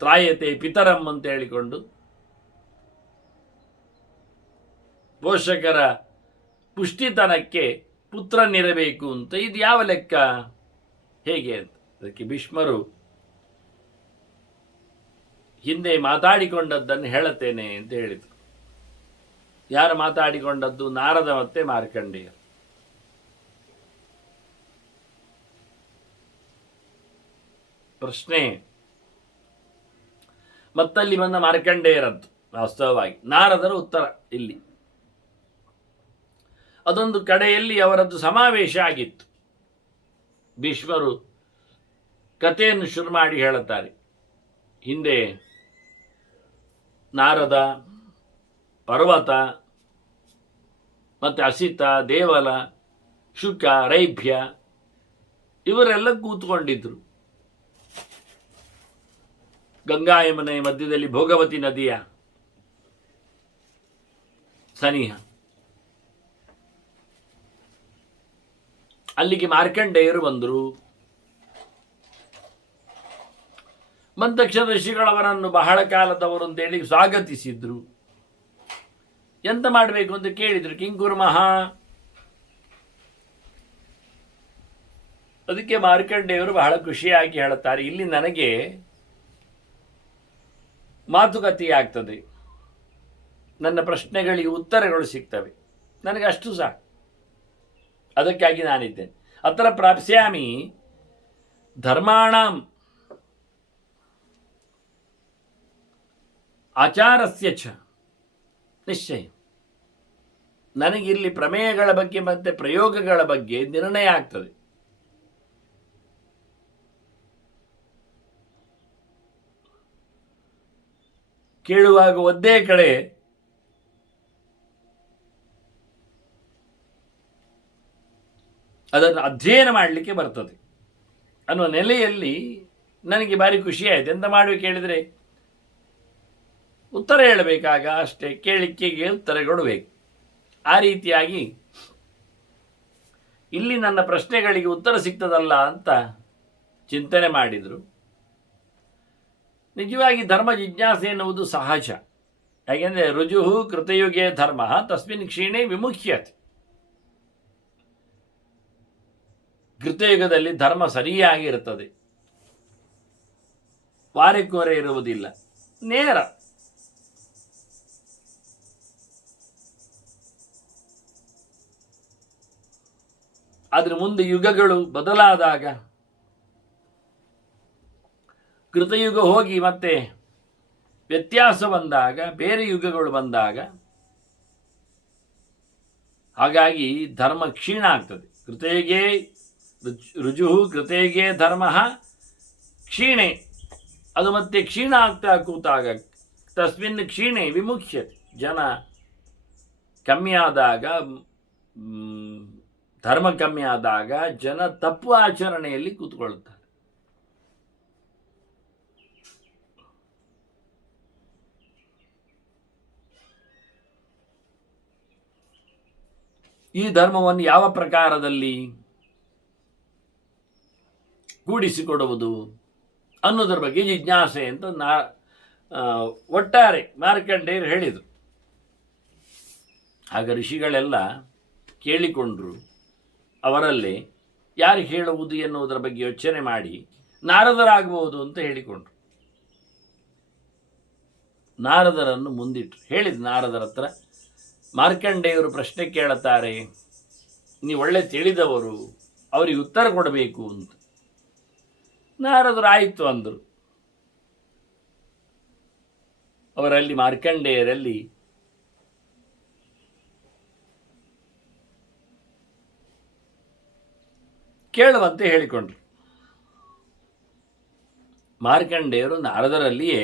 ತ್ರಾಯತೆ ಪಿತರಂ ಅಂತ ಹೇಳಿಕೊಂಡು ಪೋಷಕರ ಪುಷ್ಟಿತನಕ್ಕೆ ಪುತ್ರನಿರಬೇಕು ಅಂತ ಇದು ಯಾವ ಲೆಕ್ಕ, ಹೇಗೆ ಅಂತ. ಅದಕ್ಕೆ ಭೀಷ್ಮರು ಹಿಂದೆ ಮಾತಾಡಿಕೊಂಡದ್ದನ್ನು ಹೇಳುತ್ತೇನೆ ಅಂತ ಹೇಳಿದರು. ಯಾರು ಮಾತಾಡಿಕೊಂಡದ್ದು? ನಾರದ ಮತ್ತೆ ಮಾರ್ಕಂಡೇಯರು. ಪ್ರಶ್ನೆ ಮತ್ತಲ್ಲಿ ಬಂದ ಮಾರ್ಕಂಡೇಯರದ್ದು ವಾಸ್ತವವಾಗಿ. ನಾರದರ ಉತ್ತರ ಇಲ್ಲಿ. ಅದೊಂದು ಕಡೆಯಲ್ಲಿ ಅವರದ್ದು ಸಮಾವೇಶ ಆಗಿತ್ತು. ಭೀಷ್ಮರು ಕಥೆಯನ್ನು ಶುರು ಮಾಡಿ ಹೇಳುತ್ತಾರೆ. ಹಿಂದೆ ನಾರದ, ಪರ್ವತ, ಮತ್ತು ಅಸಿತ, ದೇವಲ, ಶುಕ, ರೈಭ್ಯ ಇವರೆಲ್ಲ ಕೂತ್ಕೊಂಡಿದ್ರು. ಗಂಗಾ ಯಮುನೆ ಮಧ್ಯದಲ್ಲಿ ಭೋಗವತಿ ನದಿಯ ಸನಿಹ. ಅಲ್ಲಿಗೆ ಮಾರ್ಕಂಡೇಯರು ಬಂದರು. ಬಂದ ತಕ್ಷಣ ಋಷಿಗಳವರನ್ನು ಬಹಳ ಕಾಲದವರು ಅಂತೇಳಿ ಸ್ವಾಗತಿಸಿದ್ರು. ಎಂತ ಮಾಡಬೇಕು ಅಂತ ಕೇಳಿದ್ರು. ಕಿಂಕುರ್ಮಃ. ಅದಕ್ಕೆ ಮಾರ್ಕಂಡೇಯರು ಬಹಳ ಖುಷಿಯಾಗಿ ಹೇಳುತ್ತಾರೆ, ಇಲ್ಲಿ ನನಗೆ ಮಾತುಕತೆ ಆಗ್ತದೆ, ನನ್ನ ಪ್ರಶ್ನೆಗಳಿಗೆ ಉತ್ತರಗಳು ಸಿಗ್ತವೆ, ನನಗೆ ಅಷ್ಟು ಸಾಕು, ಅದಕ್ಕಾಗಿ ನಾನಿದ್ದೇನೆ. ಅತ್ರ ಪ್ರಾಪ್ಸ್ಯಾಮಿ ಧರ್ಮಾಣಂ ಆಚಾರಸ್ಯ ಚ ನಿಶ್ಚಯ. ನನಗಿಲ್ಲಿ ಪ್ರಮೇಯಗಳ ಬಗ್ಗೆ ಮತ್ತು ಪ್ರಯೋಗಗಳ ಬಗ್ಗೆ ನಿರ್ಣಯ ಆಗ್ತದೆ. ಕೇಳುವಾಗ ಒಂದೇ ಕಡೆ ಅದನ್ನು ಅಧ್ಯಯನ ಮಾಡಲಿಕ್ಕೆ ಬರ್ತದೆ ಅನ್ನುವ ನೆಲೆಯಲ್ಲಿ ನನಗೆ ಭಾರಿ ಖುಷಿ ಆಯಿತು. ಎಂತ ಮಾಡಬೇಕು ಹೇಳಿದರೆ ಉತ್ತರ ಹೇಳಬೇಕಾಗ ಅಷ್ಟೇ, ಕೇಳಿಕೆಗೆ ಉತ್ತರ ಕೊಡಬೇಕು. ಆ ರೀತಿಯಾಗಿ ಇಲ್ಲಿ ನನ್ನ ಪ್ರಶ್ನೆಗಳಿಗೆ ಉತ್ತರ ಸಿಗ್ತದಲ್ಲ ಅಂತ ಚಿಂತನೆ ಮಾಡಿದರು. ನಿಜವಾಗಿ ಧರ್ಮ ಜಿಜ್ಞಾಸೆ ಎನ್ನುವುದು ಸಹಜ. ಯಾಕೆಂದರೆ ರುಜು ಕೃತಯುಗೇ ಧರ್ಮ ತಸ್ಮಿನ್ ಕ್ಷೀಣೆ ವಿಮುಖ್ಯತೆ. ಕೃತಯುಗದಲ್ಲಿ ಧರ್ಮ ಸರಿಯಾಗಿರುತ್ತದೆ, ವಾರೆಕೋರೆ ಇರುವುದಿಲ್ಲ, ನೇರ. ಆದರೆ ಮುಂದೆ ಯುಗಗಳು ಬದಲಾದಾಗ, ಕೃತಯುಗ ಹೋಗಿ ಮತ್ತೆ ವ್ಯತ್ಯಾಸ ಬಂದಾಗ, ಬೇರೆ ಯುಗಗಳು ಬಂದಾಗ, ಹಾಗಾಗಿ ಧರ್ಮ ಕ್ಷೀಣ ಆಗ್ತದೆ. ಕೃತಯುಗೇ ರುಜು ಕೃತಯುಗೇ ಧರ್ಮ ಕ್ಷೀಣೆ, ಅದು ಮತ್ತೆ ಕ್ಷೀಣ ಆಗ್ತಾ ಕೂತಾಗ ತಸ್ಮಿನ್ ಕ್ಷೀಣೆ ವಿಮುಖ್ಯತೆ. ಜನ ಕಮ್ಮಿ ಆದಾಗ, ಧರ್ಮ ಕಮ್ಮಿ ಆದಾಗ ಜನ ತಪ್ಪು ಆಚರಣೆಯಲ್ಲಿ ಕೂತ್ಕೊಳ್ತಾರೆ. ಈ ಧರ್ಮವನ್ನು ಯಾವ ಪ್ರಕಾರದಲ್ಲಿ ಕೂಡಿಸಿಕೊಡುವುದು ಅನ್ನೋದ್ರ ಬಗ್ಗೆ ಜಿಜ್ಞಾಸೆ ಅಂತ ಒಟ್ಟಾರೆ ಮಾರ್ಕಂಡೇಯರು ಹೇಳಿದರು. ಆಗ ಋಷಿಗಳೆಲ್ಲ ಕೇಳಿಕೊಂಡ್ರು. ಅವರಲ್ಲಿ ಯಾರು ಹೇಳುವುದು ಎನ್ನುವುದರ ಬಗ್ಗೆ ಯೋಚನೆ ಮಾಡಿ ನಾರದರಾಗಬಹುದು ಅಂತ ಹೇಳಿಕೊಂಡ್ರು. ನಾರದರನ್ನು ಮುಂದಿಟ್ಟರು. ಹೇಳಿದ್ರು ನಾರದರ ಹತ್ರ, ಮಾರ್ಕಂಡೇಯರು ಪ್ರಶ್ನೆ ಕೇಳುತ್ತಾರೆ, ನೀವು ಒಳ್ಳೆ ತಿಳಿದವರು, ಅವರಿಗೆ ಉತ್ತರ ಕೊಡಬೇಕು ಅಂತ. ನಾರದರು ಆಯಿತು ಅಂದರು. ಅವರಲ್ಲಿ ಮಾರ್ಕಂಡೇಯರಲ್ಲಿ ಕೇಳುವಂತೆ ಹೇಳಿಕೊಂಡ್ರು. ಮಾರ್ಕಂಡೇಯರು ನಾರದರಲ್ಲಿಯೇ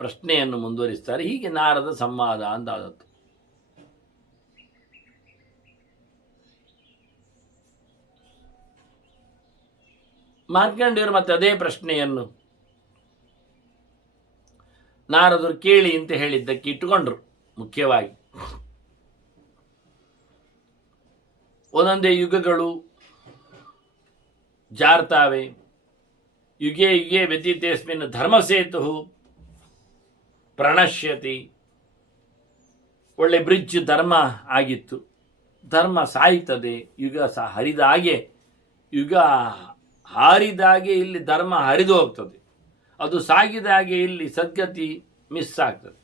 ಪ್ರಶ್ನೆಯನ್ನು ಮುಂದುವರಿಸ್ತಾರೆ. ಹೀಗೆ ನಾರದ ಸಂವಾದ ಅಂತಾದದ್ದು. ಮಾರ್ಕಂಡೇಯರು ಮತ್ತೆ ಅದೇ ಪ್ರಶ್ನೆಯನ್ನು ನಾರದರು ಕೇಳಿ ಅಂತ ಹೇಳಿದ್ದಕ್ಕೆ ಇಟ್ಟುಕೊಂಡ್ರು. ಮುಖ್ಯವಾಗಿ ಒಂದೊಂದೇ ಯುಗಗಳು ಜಾರ್ತಾವೆ. ಯುಗೇ ಯುಗೇ ವ್ಯತೀತೇಸ್ಮಿನ್ ಧರ್ಮಸೇತು ಪ್ರಣಶ್ಯತಿ. ಒಳ್ಳೆ ಬ್ರಿಡ್ಜ್ ಧರ್ಮ ಆಗಿತ್ತು, ಧರ್ಮ ಸಾಯ್ತದೆ. ಯುಗ ಹರಿದಾಗೆ, ಯುಗ ಹಾರಿದಾಗೆ ಇಲ್ಲಿ ಧರ್ಮ ಹರಿದು ಹೋಗ್ತದೆ. ಅದು ಸಾಗಿದ ಹಾಗೆ ಇಲ್ಲಿ ಸದ್ಗತಿ ಮಿಸ್ ಆಗ್ತದೆ.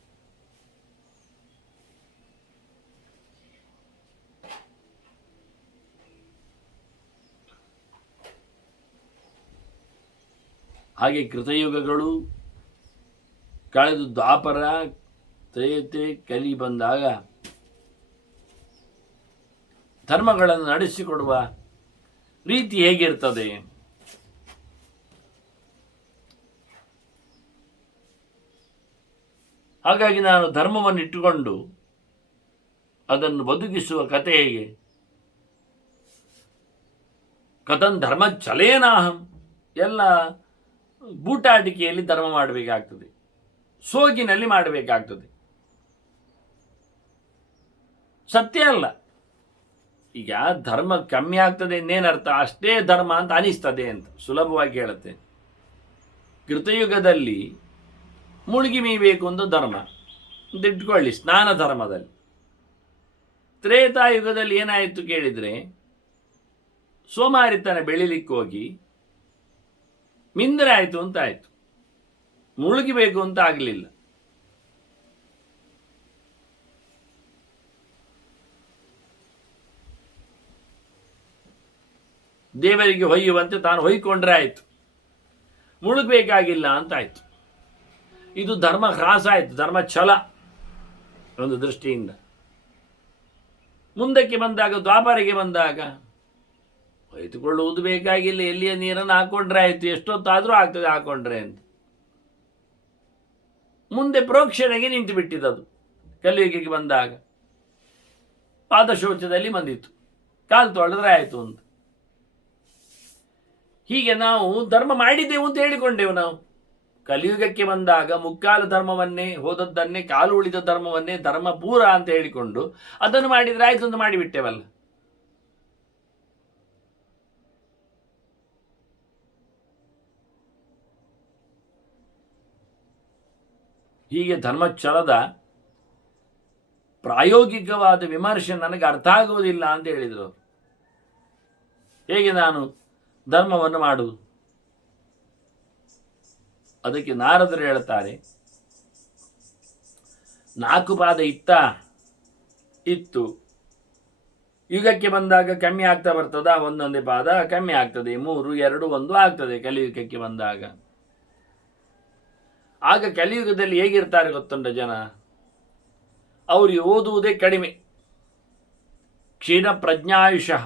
ಹಾಗೆ ಕೃತಯುಗಗಳು ಕಳೆದು ದ್ವಾಪರ, ತ್ರೇತೆ, ಕಲಿ ಬಂದಾಗ ಧರ್ಮಗಳನ್ನು ನಡೆಸಿಕೊಡುವ ರೀತಿ ಹೇಗಿರ್ತದೆ? ಹಾಗಾಗಿ ನಾನು ಧರ್ಮವನ್ನು ಇಟ್ಟುಕೊಂಡು ಅದನ್ನು ಬದುಕಿಸುವ ಕಥೆ ಹೇಗೆ ಕಥನ್ ಧರ್ಮ ಚಲೇನಾಹಂ, ಎಲ್ಲ ಬೂಟಾಟಿಕೆಯಲ್ಲಿ ಧರ್ಮ ಮಾಡಬೇಕಾಗ್ತದೆ, ಸೋಗಿನಲ್ಲಿ ಮಾಡಬೇಕಾಗ್ತದೆ. ಸತ್ಯ ಅಲ್ಲ. ಈಗ ಧರ್ಮ ಕಮ್ಮಿ ಆಗ್ತದೆ ಇನ್ನೇನರ್ಥ, ಅಷ್ಟೇ ಧರ್ಮ ಅಂತ ಅನಿಸ್ತದೆ ಅಂತ ಸುಲಭವಾಗಿ ಹೇಳುತ್ತೆ. ಕೃತಯುಗದಲ್ಲಿ ಮುಳುಗಿ ಮೀಬೇಕು ಅಂತ ಧರ್ಮ ಅಂತ ಇಟ್ಕೊಳ್ಳಿ, ಸ್ನಾನ ಧರ್ಮದಲ್ಲಿ. ತ್ರೇತಾಯುಗದಲ್ಲಿ ಏನಾಯಿತು ಕೇಳಿದರೆ, ಸೋಮಾರಿತನ ಬೆಳಿಲಿಕ್ಕೆ ಹೋಗಿ ಮಿಂದ್ರೆ ಆಯಿತು ಅಂತ ಆಯಿತು, ಮುಳುಗಿಬೇಕು ಅಂತ ಆಗಲಿಲ್ಲ. ದೇವರಿಗೆ ಹೊಯ್ಯುವಂತೆ ತಾನು ಹೊಯ್ಕೊಂಡ್ರೆ ಆಯಿತು, ಮುಳುಗಬೇಕಾಗಿಲ್ಲ ಅಂತ ಆಯಿತು. ಇದು ಧರ್ಮ ಹ್ರಾಸ ಆಯಿತು, ಧರ್ಮ ಛಲ ಒಂದು ದೃಷ್ಟಿಯಿಂದ. ಮುಂದಕ್ಕೆ ಬಂದಾಗ, ದ್ವಾಪರಿಗೆ ಬಂದಾಗ, ಹೊಯ್ದುಕೊಳ್ಳುವುದು ಬೇಕಾಗಿಲ್ಲ, ಎಲ್ಲಿಯ ನೀರನ್ನು ಹಾಕೊಂಡ್ರೆ ಆಯಿತು, ಎಷ್ಟೊತ್ತಾದರೂ ಆಗ್ತದೆ ಹಾಕೊಂಡ್ರೆ ಅಂತ. ಮುಂದೆ ಪ್ರೋಕ್ಷಣೆಗೆ ನಿಂತು ಬಿಟ್ಟಿದ್ದದು. ಕಲಿಯುಗಕ್ಕೆ ಬಂದಾಗ ಪಾದಶೌಚದಲ್ಲಿ ಬಂದಿತ್ತು, ಕಾಲು ತೊಳೆದ್ರೆ ಆಯಿತು ಅಂತ. ಹೀಗೆ ನಾವು ಧರ್ಮ ಮಾಡಿದ್ದೆವು ಅಂತ ಹೇಳಿಕೊಂಡೆವು. ನಾವು ಕಲಿಯುಗಕ್ಕೆ ಬಂದಾಗ ಮುಕ್ಕಾಲು ಧರ್ಮವನ್ನೇ, ಹೋದದ್ದನ್ನೇ, ಕಾಲು ಉಳಿದ ಧರ್ಮವನ್ನೇ ಧರ್ಮ ಪೂರ ಅಂತ ಹೇಳಿಕೊಂಡು ಅದನ್ನು ಮಾಡಿದರೆ ಆಯ್ತು ಅಂತ ಮಾಡಿಬಿಟ್ಟೆವಲ್ಲ. ಹೀಗೆ ಧರ್ಮಚ್ಛಲದ ಪ್ರಾಯೋಗಿಕವಾದ ವಿಮರ್ಶೆ ನನಗೆ ಅರ್ಥ ಆಗುವುದಿಲ್ಲ ಅಂತ ಹೇಳಿದರು. ಹೇಗೆ ನಾನು ಧರ್ಮವನ್ನು ಮಾಡುವುದು? ಅದಕ್ಕೆ ನಾರದರು ಹೇಳ್ತಾರೆ, 4 ಪಾದ ಇತ್ತು, ಯುಗಕ್ಕೆ ಬಂದಾಗ ಕಮ್ಮಿ ಆಗ್ತಾ ಬರ್ತದ, ಒಂದೊಂದೇ ಪಾದ ಕಮ್ಮಿ ಆಗ್ತದೆ, 3, 2, 1 ಆಗ್ತದೆ ಕಲಿಯುಗಕ್ಕೆ ಬಂದಾಗ. ಆಗ ಕಲಿಯುಗದಲ್ಲಿ ಹೇಗಿರ್ತಾರೆ ಗೊತ್ತುಂಟ ಜನ? ಅವರು ಓದುವುದೇ ಕಡಿಮೆ, ಕ್ಷೀಣ ಪ್ರಜ್ಞಾಯುಷಃ,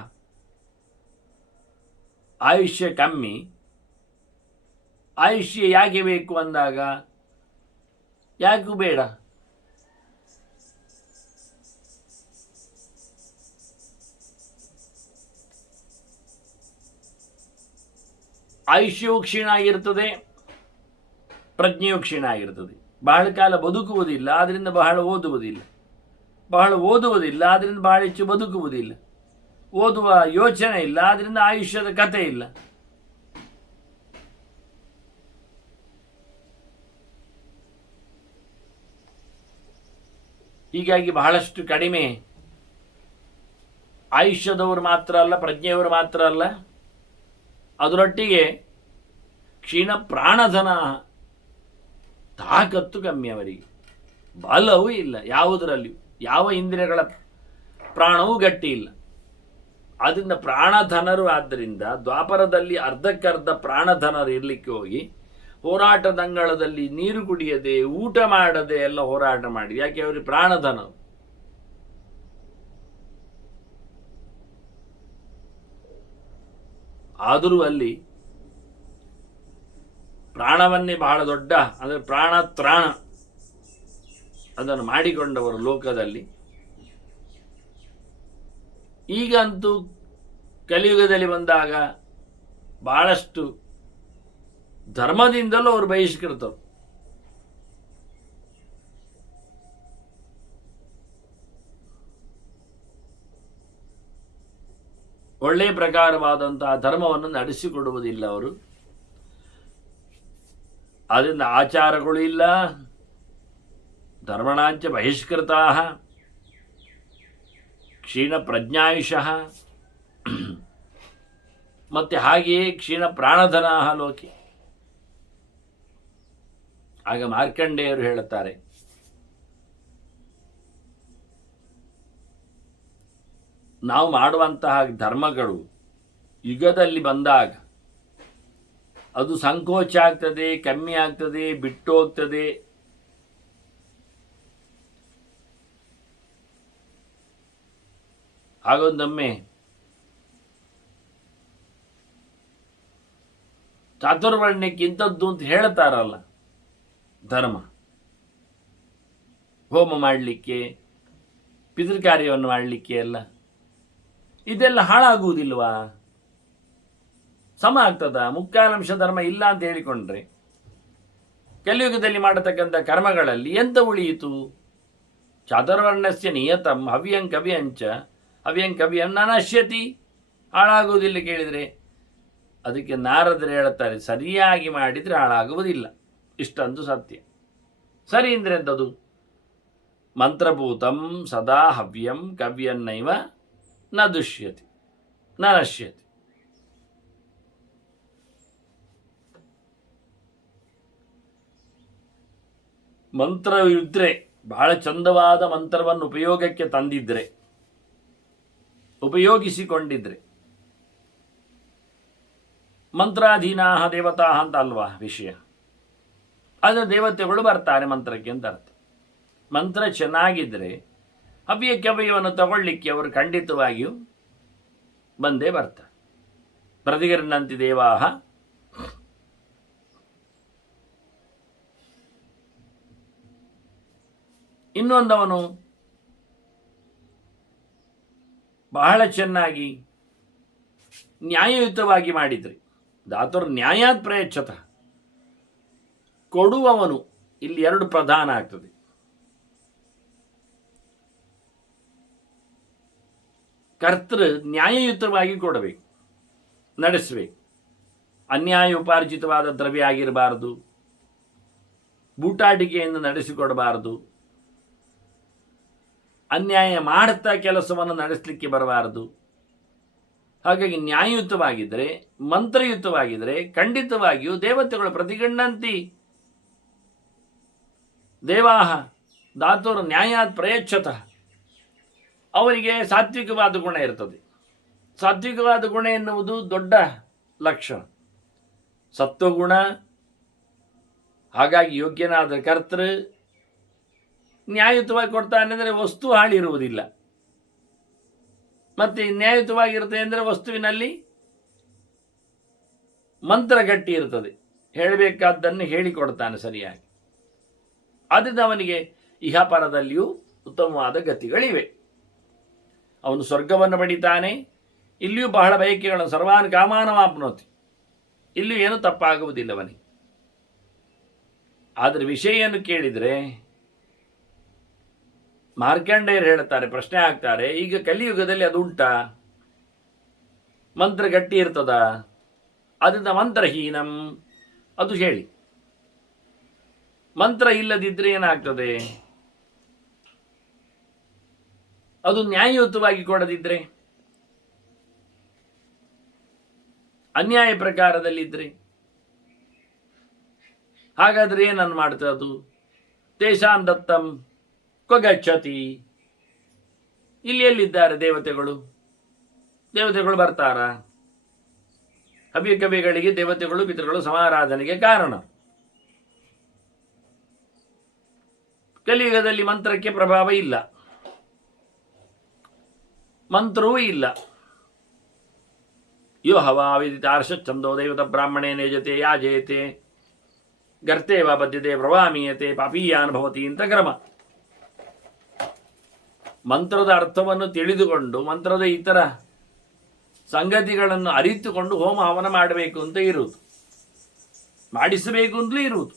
ಆಯುಷ್ಯ ಕಮ್ಮಿ. ಆಯುಷ್ಯ ಯಾಕೆ ಬೇಕು ಅಂದಾಗ, ಯಾಕೂ ಬೇಡ. ಆಯುಷ್ಯವು ಕ್ಷೀಣ ಆಗಿರ್ತದೆ, ಪ್ರಜ್ಞೆಯು ಕ್ಷೀಣ ಆಗಿರ್ತದೆ. ಬಹಳ ಕಾಲ ಬದುಕುವುದಿಲ್ಲ, ಆದ್ದರಿಂದ ಬಹಳ ಓದುವುದಿಲ್ಲ. ಬಹಳ ಓದುವುದಿಲ್ಲ, ಆದ್ದರಿಂದ ಬಹಳ ಹೆಚ್ಚು ಬದುಕುವುದಿಲ್ಲ. ಓದುವ ಯೋಚನೆ ಇಲ್ಲ, ಆದ್ದರಿಂದ ಆಯುಷ್ಯದ ಕಥೆ ಇಲ್ಲ. ಹೀಗಾಗಿ ಬಹಳಷ್ಟು ಕಡಿಮೆ ಆಯುಷ್ಯದವರು ಮಾತ್ರ ಅಲ್ಲ, ಪ್ರಜ್ಞೆಯವರು ಮಾತ್ರ ಅಲ್ಲ, ಅದರೊಟ್ಟಿಗೆ ಕ್ಷೀಣ ಪ್ರಾಣಧನ, ತಾಕತ್ತು ಕಮ್ಮಿ ಅವರಿಗೆ, ಬಲವೂ ಇಲ್ಲ ಯಾವುದರಲ್ಲಿಯೂ, ಯಾವ ಇಂದ್ರಿಯಗಳ ಪ್ರಾಣವೂ ಗಟ್ಟಿ ಇಲ್ಲ. ಆದ್ದರಿಂದ ಪ್ರಾಣಧನರು. ಆದ್ದರಿಂದ ದ್ವಾಪರದಲ್ಲಿ ಅರ್ಧಕ್ಕರ್ಧ ಪ್ರಾಣಧನರು ಇರಲಿಕ್ಕೆ ಹೋಗಿ ಹೋರಾಟದಂಗಳದಲ್ಲಿ ನೀರು ಕುಡಿಯದೆ, ಊಟ ಮಾಡದೆ ಎಲ್ಲ ಹೋರಾಟ ಮಾಡಿ. ಯಾಕೆ? ಅವರಿಗೆ ಪ್ರಾಣಧನ. ಆದರೂ ಅಲ್ಲಿ ಪ್ರಾಣವನ್ನೇ ಬಹಳ ದೊಡ್ಡ, ಅಂದರೆ ಪ್ರಾಣ ಅದನ್ನು ಮಾಡಿಕೊಂಡವರು ಲೋಕದಲ್ಲಿ. ಈಗಂತೂ ಕಲಿಯುಗದಲ್ಲಿ ಬಂದಾಗ ಬಹಳಷ್ಟು ಧರ್ಮದಿಂದಲೂ ಅವರು ಬಹಿಷ್ಕೃತರು. ಒಳ್ಳೆಯ ಪ್ರಕಾರವಾದಂತಹ ಧರ್ಮವನ್ನು ನಡೆಸಿಕೊಡುವುದಿಲ್ಲ ಅವರು. ಆದ್ದರಿಂದ ಆಚಾರಗಳು ಇಲ್ಲ, ಧರ್ಮಣಾಂಚ ಬಹಿಷ್ಕೃತಾ, ಕ್ಷೀಣ ಪ್ರಜ್ಞಾಯುಷಃ, ಮತ್ತೆ ಹಾಗೆಯೇ ಕ್ಷೀಣ ಪ್ರಾಣಧನ ಲೋಕೆ. ಆಗ ಮಾರ್ಕಂಡೇಯರು ಹೇಳುತ್ತಾರೆ, ನಾವು ಮಾಡುವಂತಹ ಧರ್ಮಗಳು ಯುಗದಲ್ಲಿ ಬಂದಾಗ ಅದು ಸಂಕೋಚ ಆಗ್ತದೆ, ಕಮ್ಮಿ ಆಗ್ತದೆ, ಬಿಟ್ಟು ಹೋಗ್ತದೆ. ಹಾಗೊಂದೊಮ್ಮೆ ಚಾತುರ್ವರ್ಣ್ಯಕ್ಕಿಂತದ್ದು ಅಂತ ಹೇಳ್ತಾರಲ್ಲ ಧರ್ಮ, ಹೋಮ ಮಾಡಲಿಕ್ಕೆ, ಪಿತೃಕಾರ್ಯವನ್ನು ಮಾಡಲಿಕ್ಕೆ ಎಲ್ಲ, ಇದೆಲ್ಲ ಹಾಳಾಗುವುದಿಲ್ವಾ? ಸಮ ಆಗ್ತದ? ಮುಕ್ಕಾಲಂಶ ಧರ್ಮ ಇಲ್ಲ ಅಂತ ಹೇಳಿಕೊಂಡ್ರೆ ಕಲಿಯುಗದಲ್ಲಿ ಮಾಡತಕ್ಕಂಥ ಕರ್ಮಗಳಲ್ಲಿ ಎಂತ ಉಳಿಯಿತು? ಚಾತುರ್ವರ್ಣಸ್ಯ ನಿಯತಂ ಹವ್ಯಂ ಕವ್ಯಂಚ ಹವ್ಯಂ ಕವ್ಯಂ ನಶ್ಯತಿ, ಹಾಳಾಗುವುದಿಲ್ಲ. ಕೇಳಿದರೆ ಅದಕ್ಕೆ ನಾರದರು ಹೇಳುತ್ತಾರೆ, ಸರಿಯಾಗಿ ಮಾಡಿದರೆ ಹಾಳಾಗುವುದಿಲ್ಲ, ಇಷ್ಟಂತೂ ಸತ್ಯ. ಸರಿ ಅಂದರೆ ಎಂಥದ್ದು? ಮಂತ್ರಭೂತಂ ಸದಾ ಹವ್ಯಂ ಕವ್ಯನ್ನೈವ ನ ದುಷ್ಯತಿ ನ ನಶ್ಯತಿ. ಮಂತ್ರವಿದ್ದರೆ, ಬಹಳ ಚಂದವಾದ ಮಂತ್ರವನ್ನು ಉಪಯೋಗಕ್ಕೆ ತಂದಿದ್ರೆ, ಉಪಯೋಗಿಸಿಕೊಂಡಿದ್ರೆ, ಮಂತ್ರಾಧೀನಾ ದೇವತಾ ಅಂತ ಅಲ್ವಾ ವಿಷಯ. ಆದರೆ ದೇವತೆಗಳು ಬರ್ತಾರೆ ಮಂತ್ರಕ್ಕೆ ಅಂತ ಅರ್ಥ. ಮಂತ್ರ ಚೆನ್ನಾಗಿದ್ದರೆ ಹವ್ಯಕವ್ಯವನ್ನು ತಗೊಳ್ಳಿಕ್ಕೆ ಅವರು ಖಂಡಿತವಾಗಿಯೂ ಬಂದೇ ಬರ್ತಾರೆ. ಪ್ರತಿಗರ್ಣಂತಿ ದೇವಾಹ ಇನ್ನೊಂದವನು ಬಹಳ ಚೆನ್ನಾಗಿ ನ್ಯಾಯಯುತವಾಗಿ ಮಾಡಿದ್ರಿ. ಧಾತುರ್ ನ್ಯಾಯಾತ್ ಪ್ರಯಚ್ಛತಃ, ಕೊಡುವವನು ಇಲ್ಲಿ ಎರಡು ಪ್ರಧಾನ ಆಗ್ತದೆ. ಕರ್ತೃ ನ್ಯಾಯಯುತವಾಗಿ ಕೊಡಬೇಕು, ನಡೆಸಬೇಕು. ಅನ್ಯಾಯ ಉಪಾರ್ಜಿತವಾದ ದ್ರವ್ಯ ಆಗಿರಬಾರದು, ಬೂಟಾಟಿಕೆಯನ್ನು ನಡೆಸಿಕೊಡಬಾರದು, ಅನ್ಯಾಯ ಮಾಡುತ್ತಾ ಕೆಲಸವನ್ನು ನಡೆಸಲಿಕ್ಕೆ ಬರಬಾರದು. ಹಾಗಾಗಿ ನ್ಯಾಯಯುತವಾಗಿದ್ದರೆ, ಮಂತ್ರಯುತವಾಗಿದ್ದರೆ ಖಂಡಿತವಾಗಿಯೂ ದೇವತೆಗಳು ಪ್ರತಿಗಣ್ಣಂತಿ ದೇವಾಹ ಧಾತುರ್ ನ್ಯಾಯಾತ್ ಪ್ರಯಚ್ಛತಃ, ಅವರಿಗೆ ಸಾತ್ವಿಕವಾದ ಗುಣ ಇರ್ತದೆ. ಸಾತ್ವಿಕವಾದ ಗುಣ ಎನ್ನುವುದು ದೊಡ್ಡ ಲಕ್ಷಣ, ಸತ್ವಗುಣ. ಹಾಗಾಗಿ ಯೋಗ್ಯನಾದ ಕರ್ತೃ ನ್ಯಾಯಯುತವಾಗಿ ಕೊಡ್ತಾನೆ ಅಂದರೆ ವಸ್ತು ಹಾಳಿರುವುದಿಲ್ಲ. ಮತ್ತು ನ್ಯಾಯಯುತವಾಗಿರುತ್ತೆ ಅಂದರೆ ವಸ್ತುವಿನಲ್ಲಿ ಮಂತ್ರ ಗಟ್ಟಿ ಇರ್ತದೆ, ಹೇಳಬೇಕಾದ್ದನ್ನು ಹೇಳಿಕೊಡ್ತಾನೆ ಸರಿಯಾಗಿ. ಆದ್ದರಿಂದ ಅವನಿಗೆ ಇಹಪರದಲ್ಲಿಯೂ ಉತ್ತಮವಾದ ಗತಿಗಳಿವೆ. ಅವನು ಸ್ವರ್ಗವನ್ನು ಪಡಿತಾನೆ, ಇಲ್ಲಿಯೂ ಬಹಳ ಬಯಕೆಗಳನ್ನು ಸರ್ವಾನ್ ಕಾಮಾನವಾಪ್ನೋತಿ, ಇಲ್ಲಿಯೂ ಏನು ತಪ್ಪಾಗುವುದಿಲ್ಲವನಿಗೆ. ಆದರೆ ವಿಷಯನ್ನು ಕೇಳಿದರೆ ಮಾರ್ಕಂಡೇಯರು ಹೇಳ್ತಾರೆ, ಪ್ರಶ್ನೆ ಹಾಕ್ತಾರೆ, ಈಗ ಕಲಿಯುಗದಲ್ಲಿ ಅದು ಉಂಟಾ? ಮಂತ್ರ ಗಟ್ಟಿ ಇರ್ತದ? ಅದರಿಂದ ಮಂತ್ರಹೀನಂ ಅದು ಹೇಳಿ. ಮಂತ್ರ ಇಲ್ಲದಿದ್ದರೆ ಏನಾಗ್ತದೆ? ಅದು ನ್ಯಾಯಯುತವಾಗಿ ಕೊಡದಿದ್ದರೆ, ಅನ್ಯಾಯ ಪ್ರಕಾರದಲ್ಲಿದ್ದರೆ ಹಾಗಾದರೆ ಏನನ್ನು ಮಾಡ್ತದೆ ಅದು? ತೇಷಾಂ ದತ್ತಂ ಕ್ವಗಚ್ಚತಿ. ಇಲ್ಲಿ ಎಲ್ಲಿದ್ದಾರೆ ದೇವತೆಗಳು? ದೇವತೆಗಳು ಬರ್ತಾರಾ? ಹವ್ಯಕವ್ಯಗಳಿಗೆ ದೇವತೆಗಳು ಪಿತೃಗಳು ಸಮಾರಾಧನೆಗೆ ಕಾರಣ. ಕಲಿಯುಗದಲ್ಲಿ ಮಂತ್ರಕ್ಕೆ ಪ್ರಭಾವ ಇಲ್ಲ, ಮಂತ್ರವೂ ಇಲ್ಲ. ಯೋ ಹವಾ ವಿದಿತಾರ್ಷಚ್ಛಂದೋ ದೈವತ ಬ್ರಾಹ್ಮಣೇ ನೇಜತೆ ಯಾಜೇತೆ ಗರ್ತೇವ ಬದ್ಯತೆ ಪ್ರವಾಮೀಯತೆ ಪಾಪೀಯಾನ್ ಭವತಿ ಅಂತ ಕ್ರಮ. ಮಂತ್ರದ ಅರ್ಥವನ್ನು ತಿಳಿದುಕೊಂಡು ಮಂತ್ರದ ಇತರ ಸಂಗತಿಗಳನ್ನು ಅರಿತುಕೊಂಡು ಹೋಮ ಹವನ ಮಾಡಬೇಕು ಅಂತ ಇರುವುದು, ಮಾಡಿಸಬೇಕು ಅಂತಲೂ ಇರುವುದು.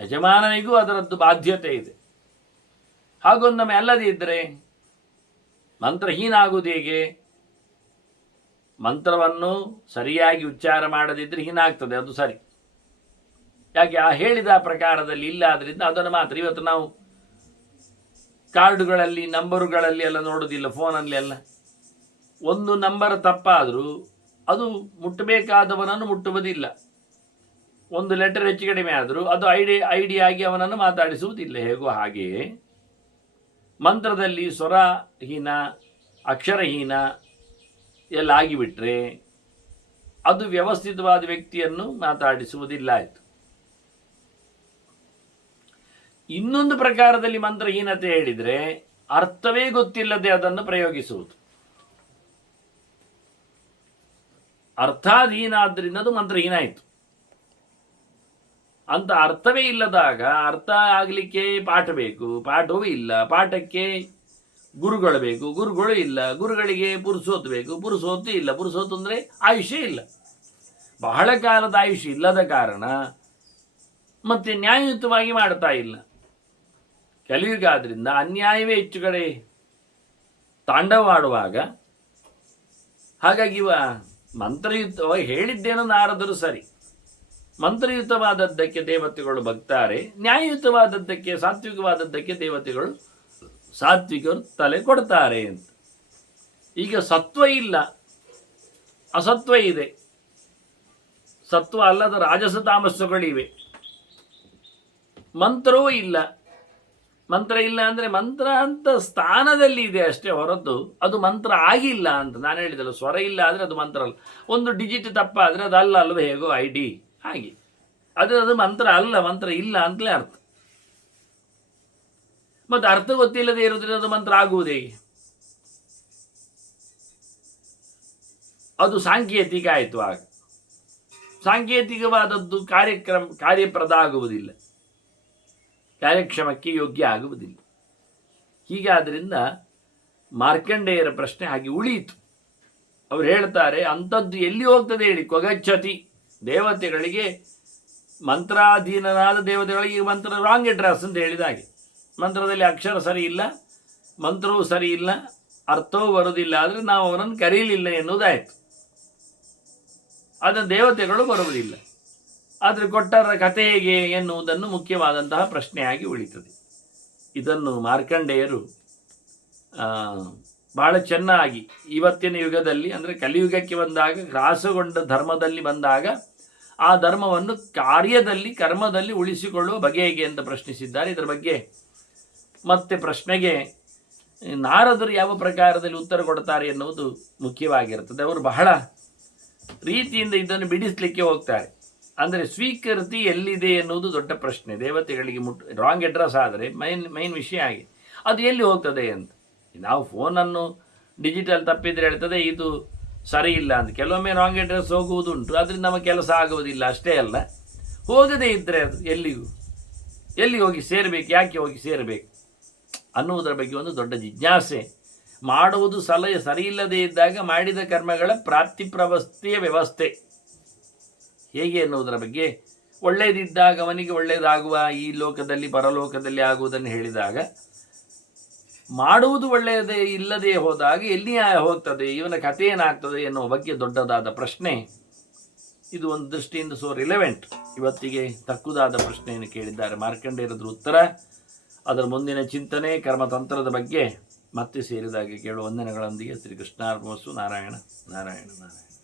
ಯಜಮಾನನಿಗೂ ಅದರದ್ದು ಬಾಧ್ಯತೆ ಇದೆ. ಹಾಗೊಂದೊಮ್ಮೆ ಅಲ್ಲದೇ ಇದ್ದರೆ ಮಂತ್ರಹೀನ ಆಗುವುದು ಹೇಗೆ? ಮಂತ್ರವನ್ನು ಸರಿಯಾಗಿ ಉಚ್ಚಾರ ಮಾಡದಿದ್ದರೆ ಹೀನಾಗ್ತದೆ, ಅದು ಸರಿ. ಯಾಕೆ? ಆ ಹೇಳಿದ ಪ್ರಕಾರದಲ್ಲಿ ಇಲ್ಲ. ಆದ್ದರಿಂದ ಅದನ್ನು ಮಾತ್ರ ಇವತ್ತು ನಾವು ಕಾರ್ಡುಗಳಲ್ಲಿ ನಂಬರುಗಳಲ್ಲಿ ಎಲ್ಲ ನೋಡೋದಿಲ್ಲ, ಫೋನಲ್ಲಿ ಎಲ್ಲ. ಒಂದು ನಂಬರ್ ತಪ್ಪಾದರೂ ಅದು ಮುಟ್ಟಬೇಕಾದವನನ್ನು ಮುಟ್ಟುವುದಿಲ್ಲ. ಒಂದು ಲೆಟರ್ ಹೆಚ್ಚು ಕಡಿಮೆ ಆದರೂ ಅದು ಐಡಿ ಆಗಿ ಅವನನ್ನು ಮಾತಾಡಿಸುವುದಿಲ್ಲ. ಹೇಗೋ ಹಾಗೆಯೇ ಮಂತ್ರದಲ್ಲಿ ಸ್ವರಹೀನ ಅಕ್ಷರಹೀನ ಎಲ್ಲ ಆಗಿಬಿಟ್ರೆ ಅದು ವ್ಯವಸ್ಥಿತವಾದ ವ್ಯಕ್ತಿಯನ್ನು ಮಾತಾಡಿಸುವುದಿಲ್ಲ ಆಯಿತು. ಇನ್ನೊಂದು ಪ್ರಕಾರದಲ್ಲಿ ಮಂತ್ರಹೀನತೆ ಹೇಳಿದರೆ ಅರ್ಥವೇ ಗೊತ್ತಿಲ್ಲದೆ ಅದನ್ನು ಪ್ರಯೋಗಿಸುವುದು. ಅರ್ಥಾಧೀನ ಆದ್ದರಿಂದ ಅದು ಮಂತ್ರಹೀನ ಆಯಿತು. ಅಂತ ಅರ್ಥವೇ ಇಲ್ಲದಾಗ ಅರ್ಥ ಆಗಲಿಕ್ಕೆ ಪಾಠ ಬೇಕು, ಪಾಠವೂ ಇಲ್ಲ. ಪಾಠಕ್ಕೆ ಗುರುಗಳು ಬೇಕು, ಗುರುಗಳು ಇಲ್ಲ, ಗುರುಗಳಿಗೆ ಪುರುಸೋತು ಬೇಕು, ಪುರುಸೋತು ಇಲ್ಲ, ಪುರುಸೋತು ಅಂದರೆ ಆಯುಷ್ಯ ಇಲ್ಲ. ಬಹಳ ಕಾಲದ ಆಯುಷ್ಯ ಇಲ್ಲದ ಕಾರಣ ಮತ್ತೆ ನ್ಯಾಯಯುತವಾಗಿ ಮಾಡ್ತಾ ಇಲ್ಲ. ಕಲಿಯುಗ ಆದ್ರಿಂದ ಅನ್ಯಾಯವೇ ಹೆಚ್ಚು ಕಡೆ ತಾಂಡವಾಡುವಾಗ, ಹಾಗಾಗಿ ಮಂತ್ರಯುತವಾಗಿ ಹೇಳಿದ್ದೇನೋ ನಾರದರು ಸರಿ, ಮಂತ್ರಯುತವಾದದ್ದಕ್ಕೆ ದೇವತೆಗಳು ಬಗ್ತಾರೆ, ನ್ಯಾಯಯುತವಾದದ್ದಕ್ಕೆ ಸಾತ್ವಿಕವಾದದ್ದಕ್ಕೆ ದೇವತೆಗಳು ಸಾತ್ವಿಕರು ತಲೆ ಕೊಡ್ತಾರೆ ಅಂತ. ಈಗ ಸತ್ವ ಇಲ್ಲ, ಅಸತ್ವ ಇದೆ. ಸತ್ವ ಅಲ್ಲದ ರಾಜಸ ತಾಮಸ್ಸುಗಳಿವೆ. ಮಂತ್ರವೂ ಇಲ್ಲ. ಮಂತ್ರ ಇಲ್ಲ ಅಂದರೆ ಮಂತ್ರ ಅಂತ ಸ್ಥಾನದಲ್ಲಿ ಇದೆ ಅಷ್ಟೇ ಹೊರತು ಅದು ಮಂತ್ರ ಆಗಿಲ್ಲ ಅಂತ. ನಾನು ಹೇಳಿದಲ್ಲ, ಸ್ವರ ಇಲ್ಲ ಆದರೆ ಅದು ಮಂತ್ರ ಅಲ್ಲ. ಒಂದು ಡಿಜಿಟ್ ತಪ್ಪಾದರೆ ಅದು ಅಲ್ಲ ಅಲ್ವ, ಹೇಗೋ ID ಹಾಗೆ ಅದು ಮಂತ್ರ ಅಲ್ಲ, ಮಂತ್ರ ಇಲ್ಲ ಅಂತಲೇ ಅರ್ಥ. ಮತ್ತು ಅರ್ಥ ಗೊತ್ತಿಲ್ಲದೆ ಇರೋದ್ರಿಂದ ಅದು ಮಂತ್ರ ಆಗುವುದು ಹೇಗೆ? ಅದು ಸಾಂಕೇತಿಕ ಆಯಿತು. ಆಗ ಸಾಂಕೇತಿಕವಾದದ್ದು ಕಾರ್ಯಪ್ರದ ಆಗುವುದಿಲ್ಲ, ಕಾರ್ಯಕ್ಷಮಕ್ಕೆ ಯೋಗ್ಯ ಆಗುವುದಿಲ್ಲ. ಹೀಗಾದ್ದರಿಂದ ಮಾರ್ಕಂಡೇಯರ ಪ್ರಶ್ನೆ ಹಾಗೆ ಉಳಿಯಿತು. ಅವರು ಹೇಳ್ತಾರೆ, ಅಂಥದ್ದು ಎಲ್ಲಿ ಹೋಗ್ತದೆ ಹೇಳಿ? ಕೊಗಚ್ಚತಿ, ದೇವತೆಗಳಿಗೆ ಮಂತ್ರಾಧೀನರಾದ ದೇವತೆಗಳಿಗೆ ಮಂತ್ರ ರಾಂಗ್ ಅಡ್ರೆಸ್ ಅಂತ ಹೇಳಿದ ಹಾಗೆ. ಮಂತ್ರದಲ್ಲಿ ಅಕ್ಷರ ಸರಿ ಇಲ್ಲ, ಮಂತ್ರವೂ ಸರಿ ಇಲ್ಲ, ಅರ್ಥವೂ ಬರುವುದಿಲ್ಲ, ಆದರೆ ನಾವು ಅವರನ್ನು ಕರೀಲಿಲ್ಲ ಎನ್ನುವುದಾಯಿತು. ಅದನ್ನು ದೇವತೆಗಳು ಬರುವುದಿಲ್ಲ, ಆದರೆ ಕೊಟ್ಟರ ಕಥೆ ಹೇಗೆ ಎನ್ನುವುದನ್ನು ಮುಖ್ಯವಾದಂತಹ ಪ್ರಶ್ನೆಯಾಗಿ ಉಳಿತದೆ. ಇದನ್ನು ಮಾರ್ಕಂಡೇಯರು ಬಹಳ ಚೆನ್ನಾಗಿ ಇವತ್ತಿನ ಯುಗದಲ್ಲಿ, ಅಂದರೆ ಕಲಿಯುಗಕ್ಕೆ ಬಂದಾಗ, ಗ್ರಾಸಗೊಂಡ ಧರ್ಮದಲ್ಲಿ ಬಂದಾಗ ಆ ಧರ್ಮವನ್ನು ಕಾರ್ಯದಲ್ಲಿ, ಕರ್ಮದಲ್ಲಿ ಉಳಿಸಿಕೊಳ್ಳುವ ಬಗೆ ಹೇಗೆ ಅಂತ ಪ್ರಶ್ನಿಸಿದ್ದಾರೆ. ಇದರ ಬಗ್ಗೆ ಮತ್ತೆ ಪ್ರಶ್ನೆಗೆ ನಾರದರು ಯಾವ ಪ್ರಕಾರದಲ್ಲಿ ಉತ್ತರ ಕೊಡ್ತಾರೆ ಎನ್ನುವುದು ಮುಖ್ಯವಾಗಿರುತ್ತದೆ. ಅವರು ಬಹಳ ರೀತಿಯಿಂದ ಇದನ್ನು ಬಿಡಿಸಲಿಕ್ಕೆ ಹೋಗ್ತಾರೆ. ಅಂದರೆ ಸ್ವೀಕೃತಿ ಎಲ್ಲಿದೆ ಎನ್ನುವುದು ದೊಡ್ಡ ಪ್ರಶ್ನೆ. ದೇವತೆಗಳಿಗೆ ರಾಂಗ್ ಅಡ್ರೆಸ್ ಆದರೆ ಮೈನ್ ವಿಷಯ ಆಗಿ ಅದು ಎಲ್ಲಿ ಹೋಗ್ತದೆ ಅಂತ. ನಾವು ಫೋನನ್ನು ಡಿಜಿಟಲ್ ತಪ್ಪಿದ್ರೆ ಹೇಳ್ತದೆ ಇದು ಸರಿ ಇಲ್ಲ ಅಂತ. ಕೆಲವೊಮ್ಮೆ ರಾಂಗ್ ಅಡ್ರೆಸ್ ಹೋಗುವುದುಂಟು, ಅದರಿಂದ ನಮ್ಮ ಕೆಲಸ ಆಗುವುದಿಲ್ಲ. ಅಷ್ಟೇ ಅಲ್ಲ, ಹೋಗದೇ ಇದ್ದರೆ ಅದು ಎಲ್ಲಿ ಹೋಗಿ ಸೇರಬೇಕು, ಯಾಕೆ ಹೋಗಿ ಸೇರಬೇಕು ಅನ್ನುವುದರ ಬಗ್ಗೆ ಒಂದು ದೊಡ್ಡ ಜಿಜ್ಞಾಸೆ. ಮಾಡುವುದು ಸರಿ ಇಲ್ಲದೇ ಇದ್ದಾಗ ಮಾಡಿದ ಕರ್ಮಗಳ ಪ್ರಾಪ್ತಿಪ್ರವಸ್ಥೆಯ ವ್ಯವಸ್ಥೆ ಹೇಗೆ ಎನ್ನುವುದರ ಬಗ್ಗೆ, ಒಳ್ಳೆಯದಿದ್ದಾಗ ಅವನಿಗೆ ಒಳ್ಳೆಯದಾಗುವ ಈ ಲೋಕದಲ್ಲಿ ಪರಲೋಕದಲ್ಲಿ ಆಗುವುದನ್ನು ಹೇಳಿದಾಗ, ಮಾಡುವುದು ಒಳ್ಳೆಯದೇ ಇಲ್ಲದೆ ಹೋದಾಗ ಎಲ್ಲಿ ಹೋಗ್ತದೆ, ಇವನ ಕಥೆ ಏನಾಗ್ತದೆ ಎನ್ನುವ ಬಗ್ಗೆ ದೊಡ್ಡದಾದ ಪ್ರಶ್ನೆ. ಇದು ಒಂದು ದೃಷ್ಟಿಯಿಂದ ರಿಲೆವೆಂಟ್, ಇವತ್ತಿಗೆ ತಕ್ಕುದಾದ ಪ್ರಶ್ನೆಯನ್ನು ಕೇಳಿದ್ದಾರೆ ಮಾರ್ಕಂಡೇಯರದ್ರ ಉತ್ತರ. ಅದರ ಮುಂದಿನ ಚಿಂತನೆ ಕರ್ಮತಂತ್ರದ ಬಗ್ಗೆ ಮತ್ತೆ ಸೇರಿದಾಗ ಕೇಳುವ ವಂದನೆಗಳೊಂದಿಗೆ ಶ್ರೀ ಕೃಷ್ಣಾರ್ಪಣಮಸ್ತು. ನಾರಾಯಣ ನಾರಾಯಣ ನಾರಾಯಣ.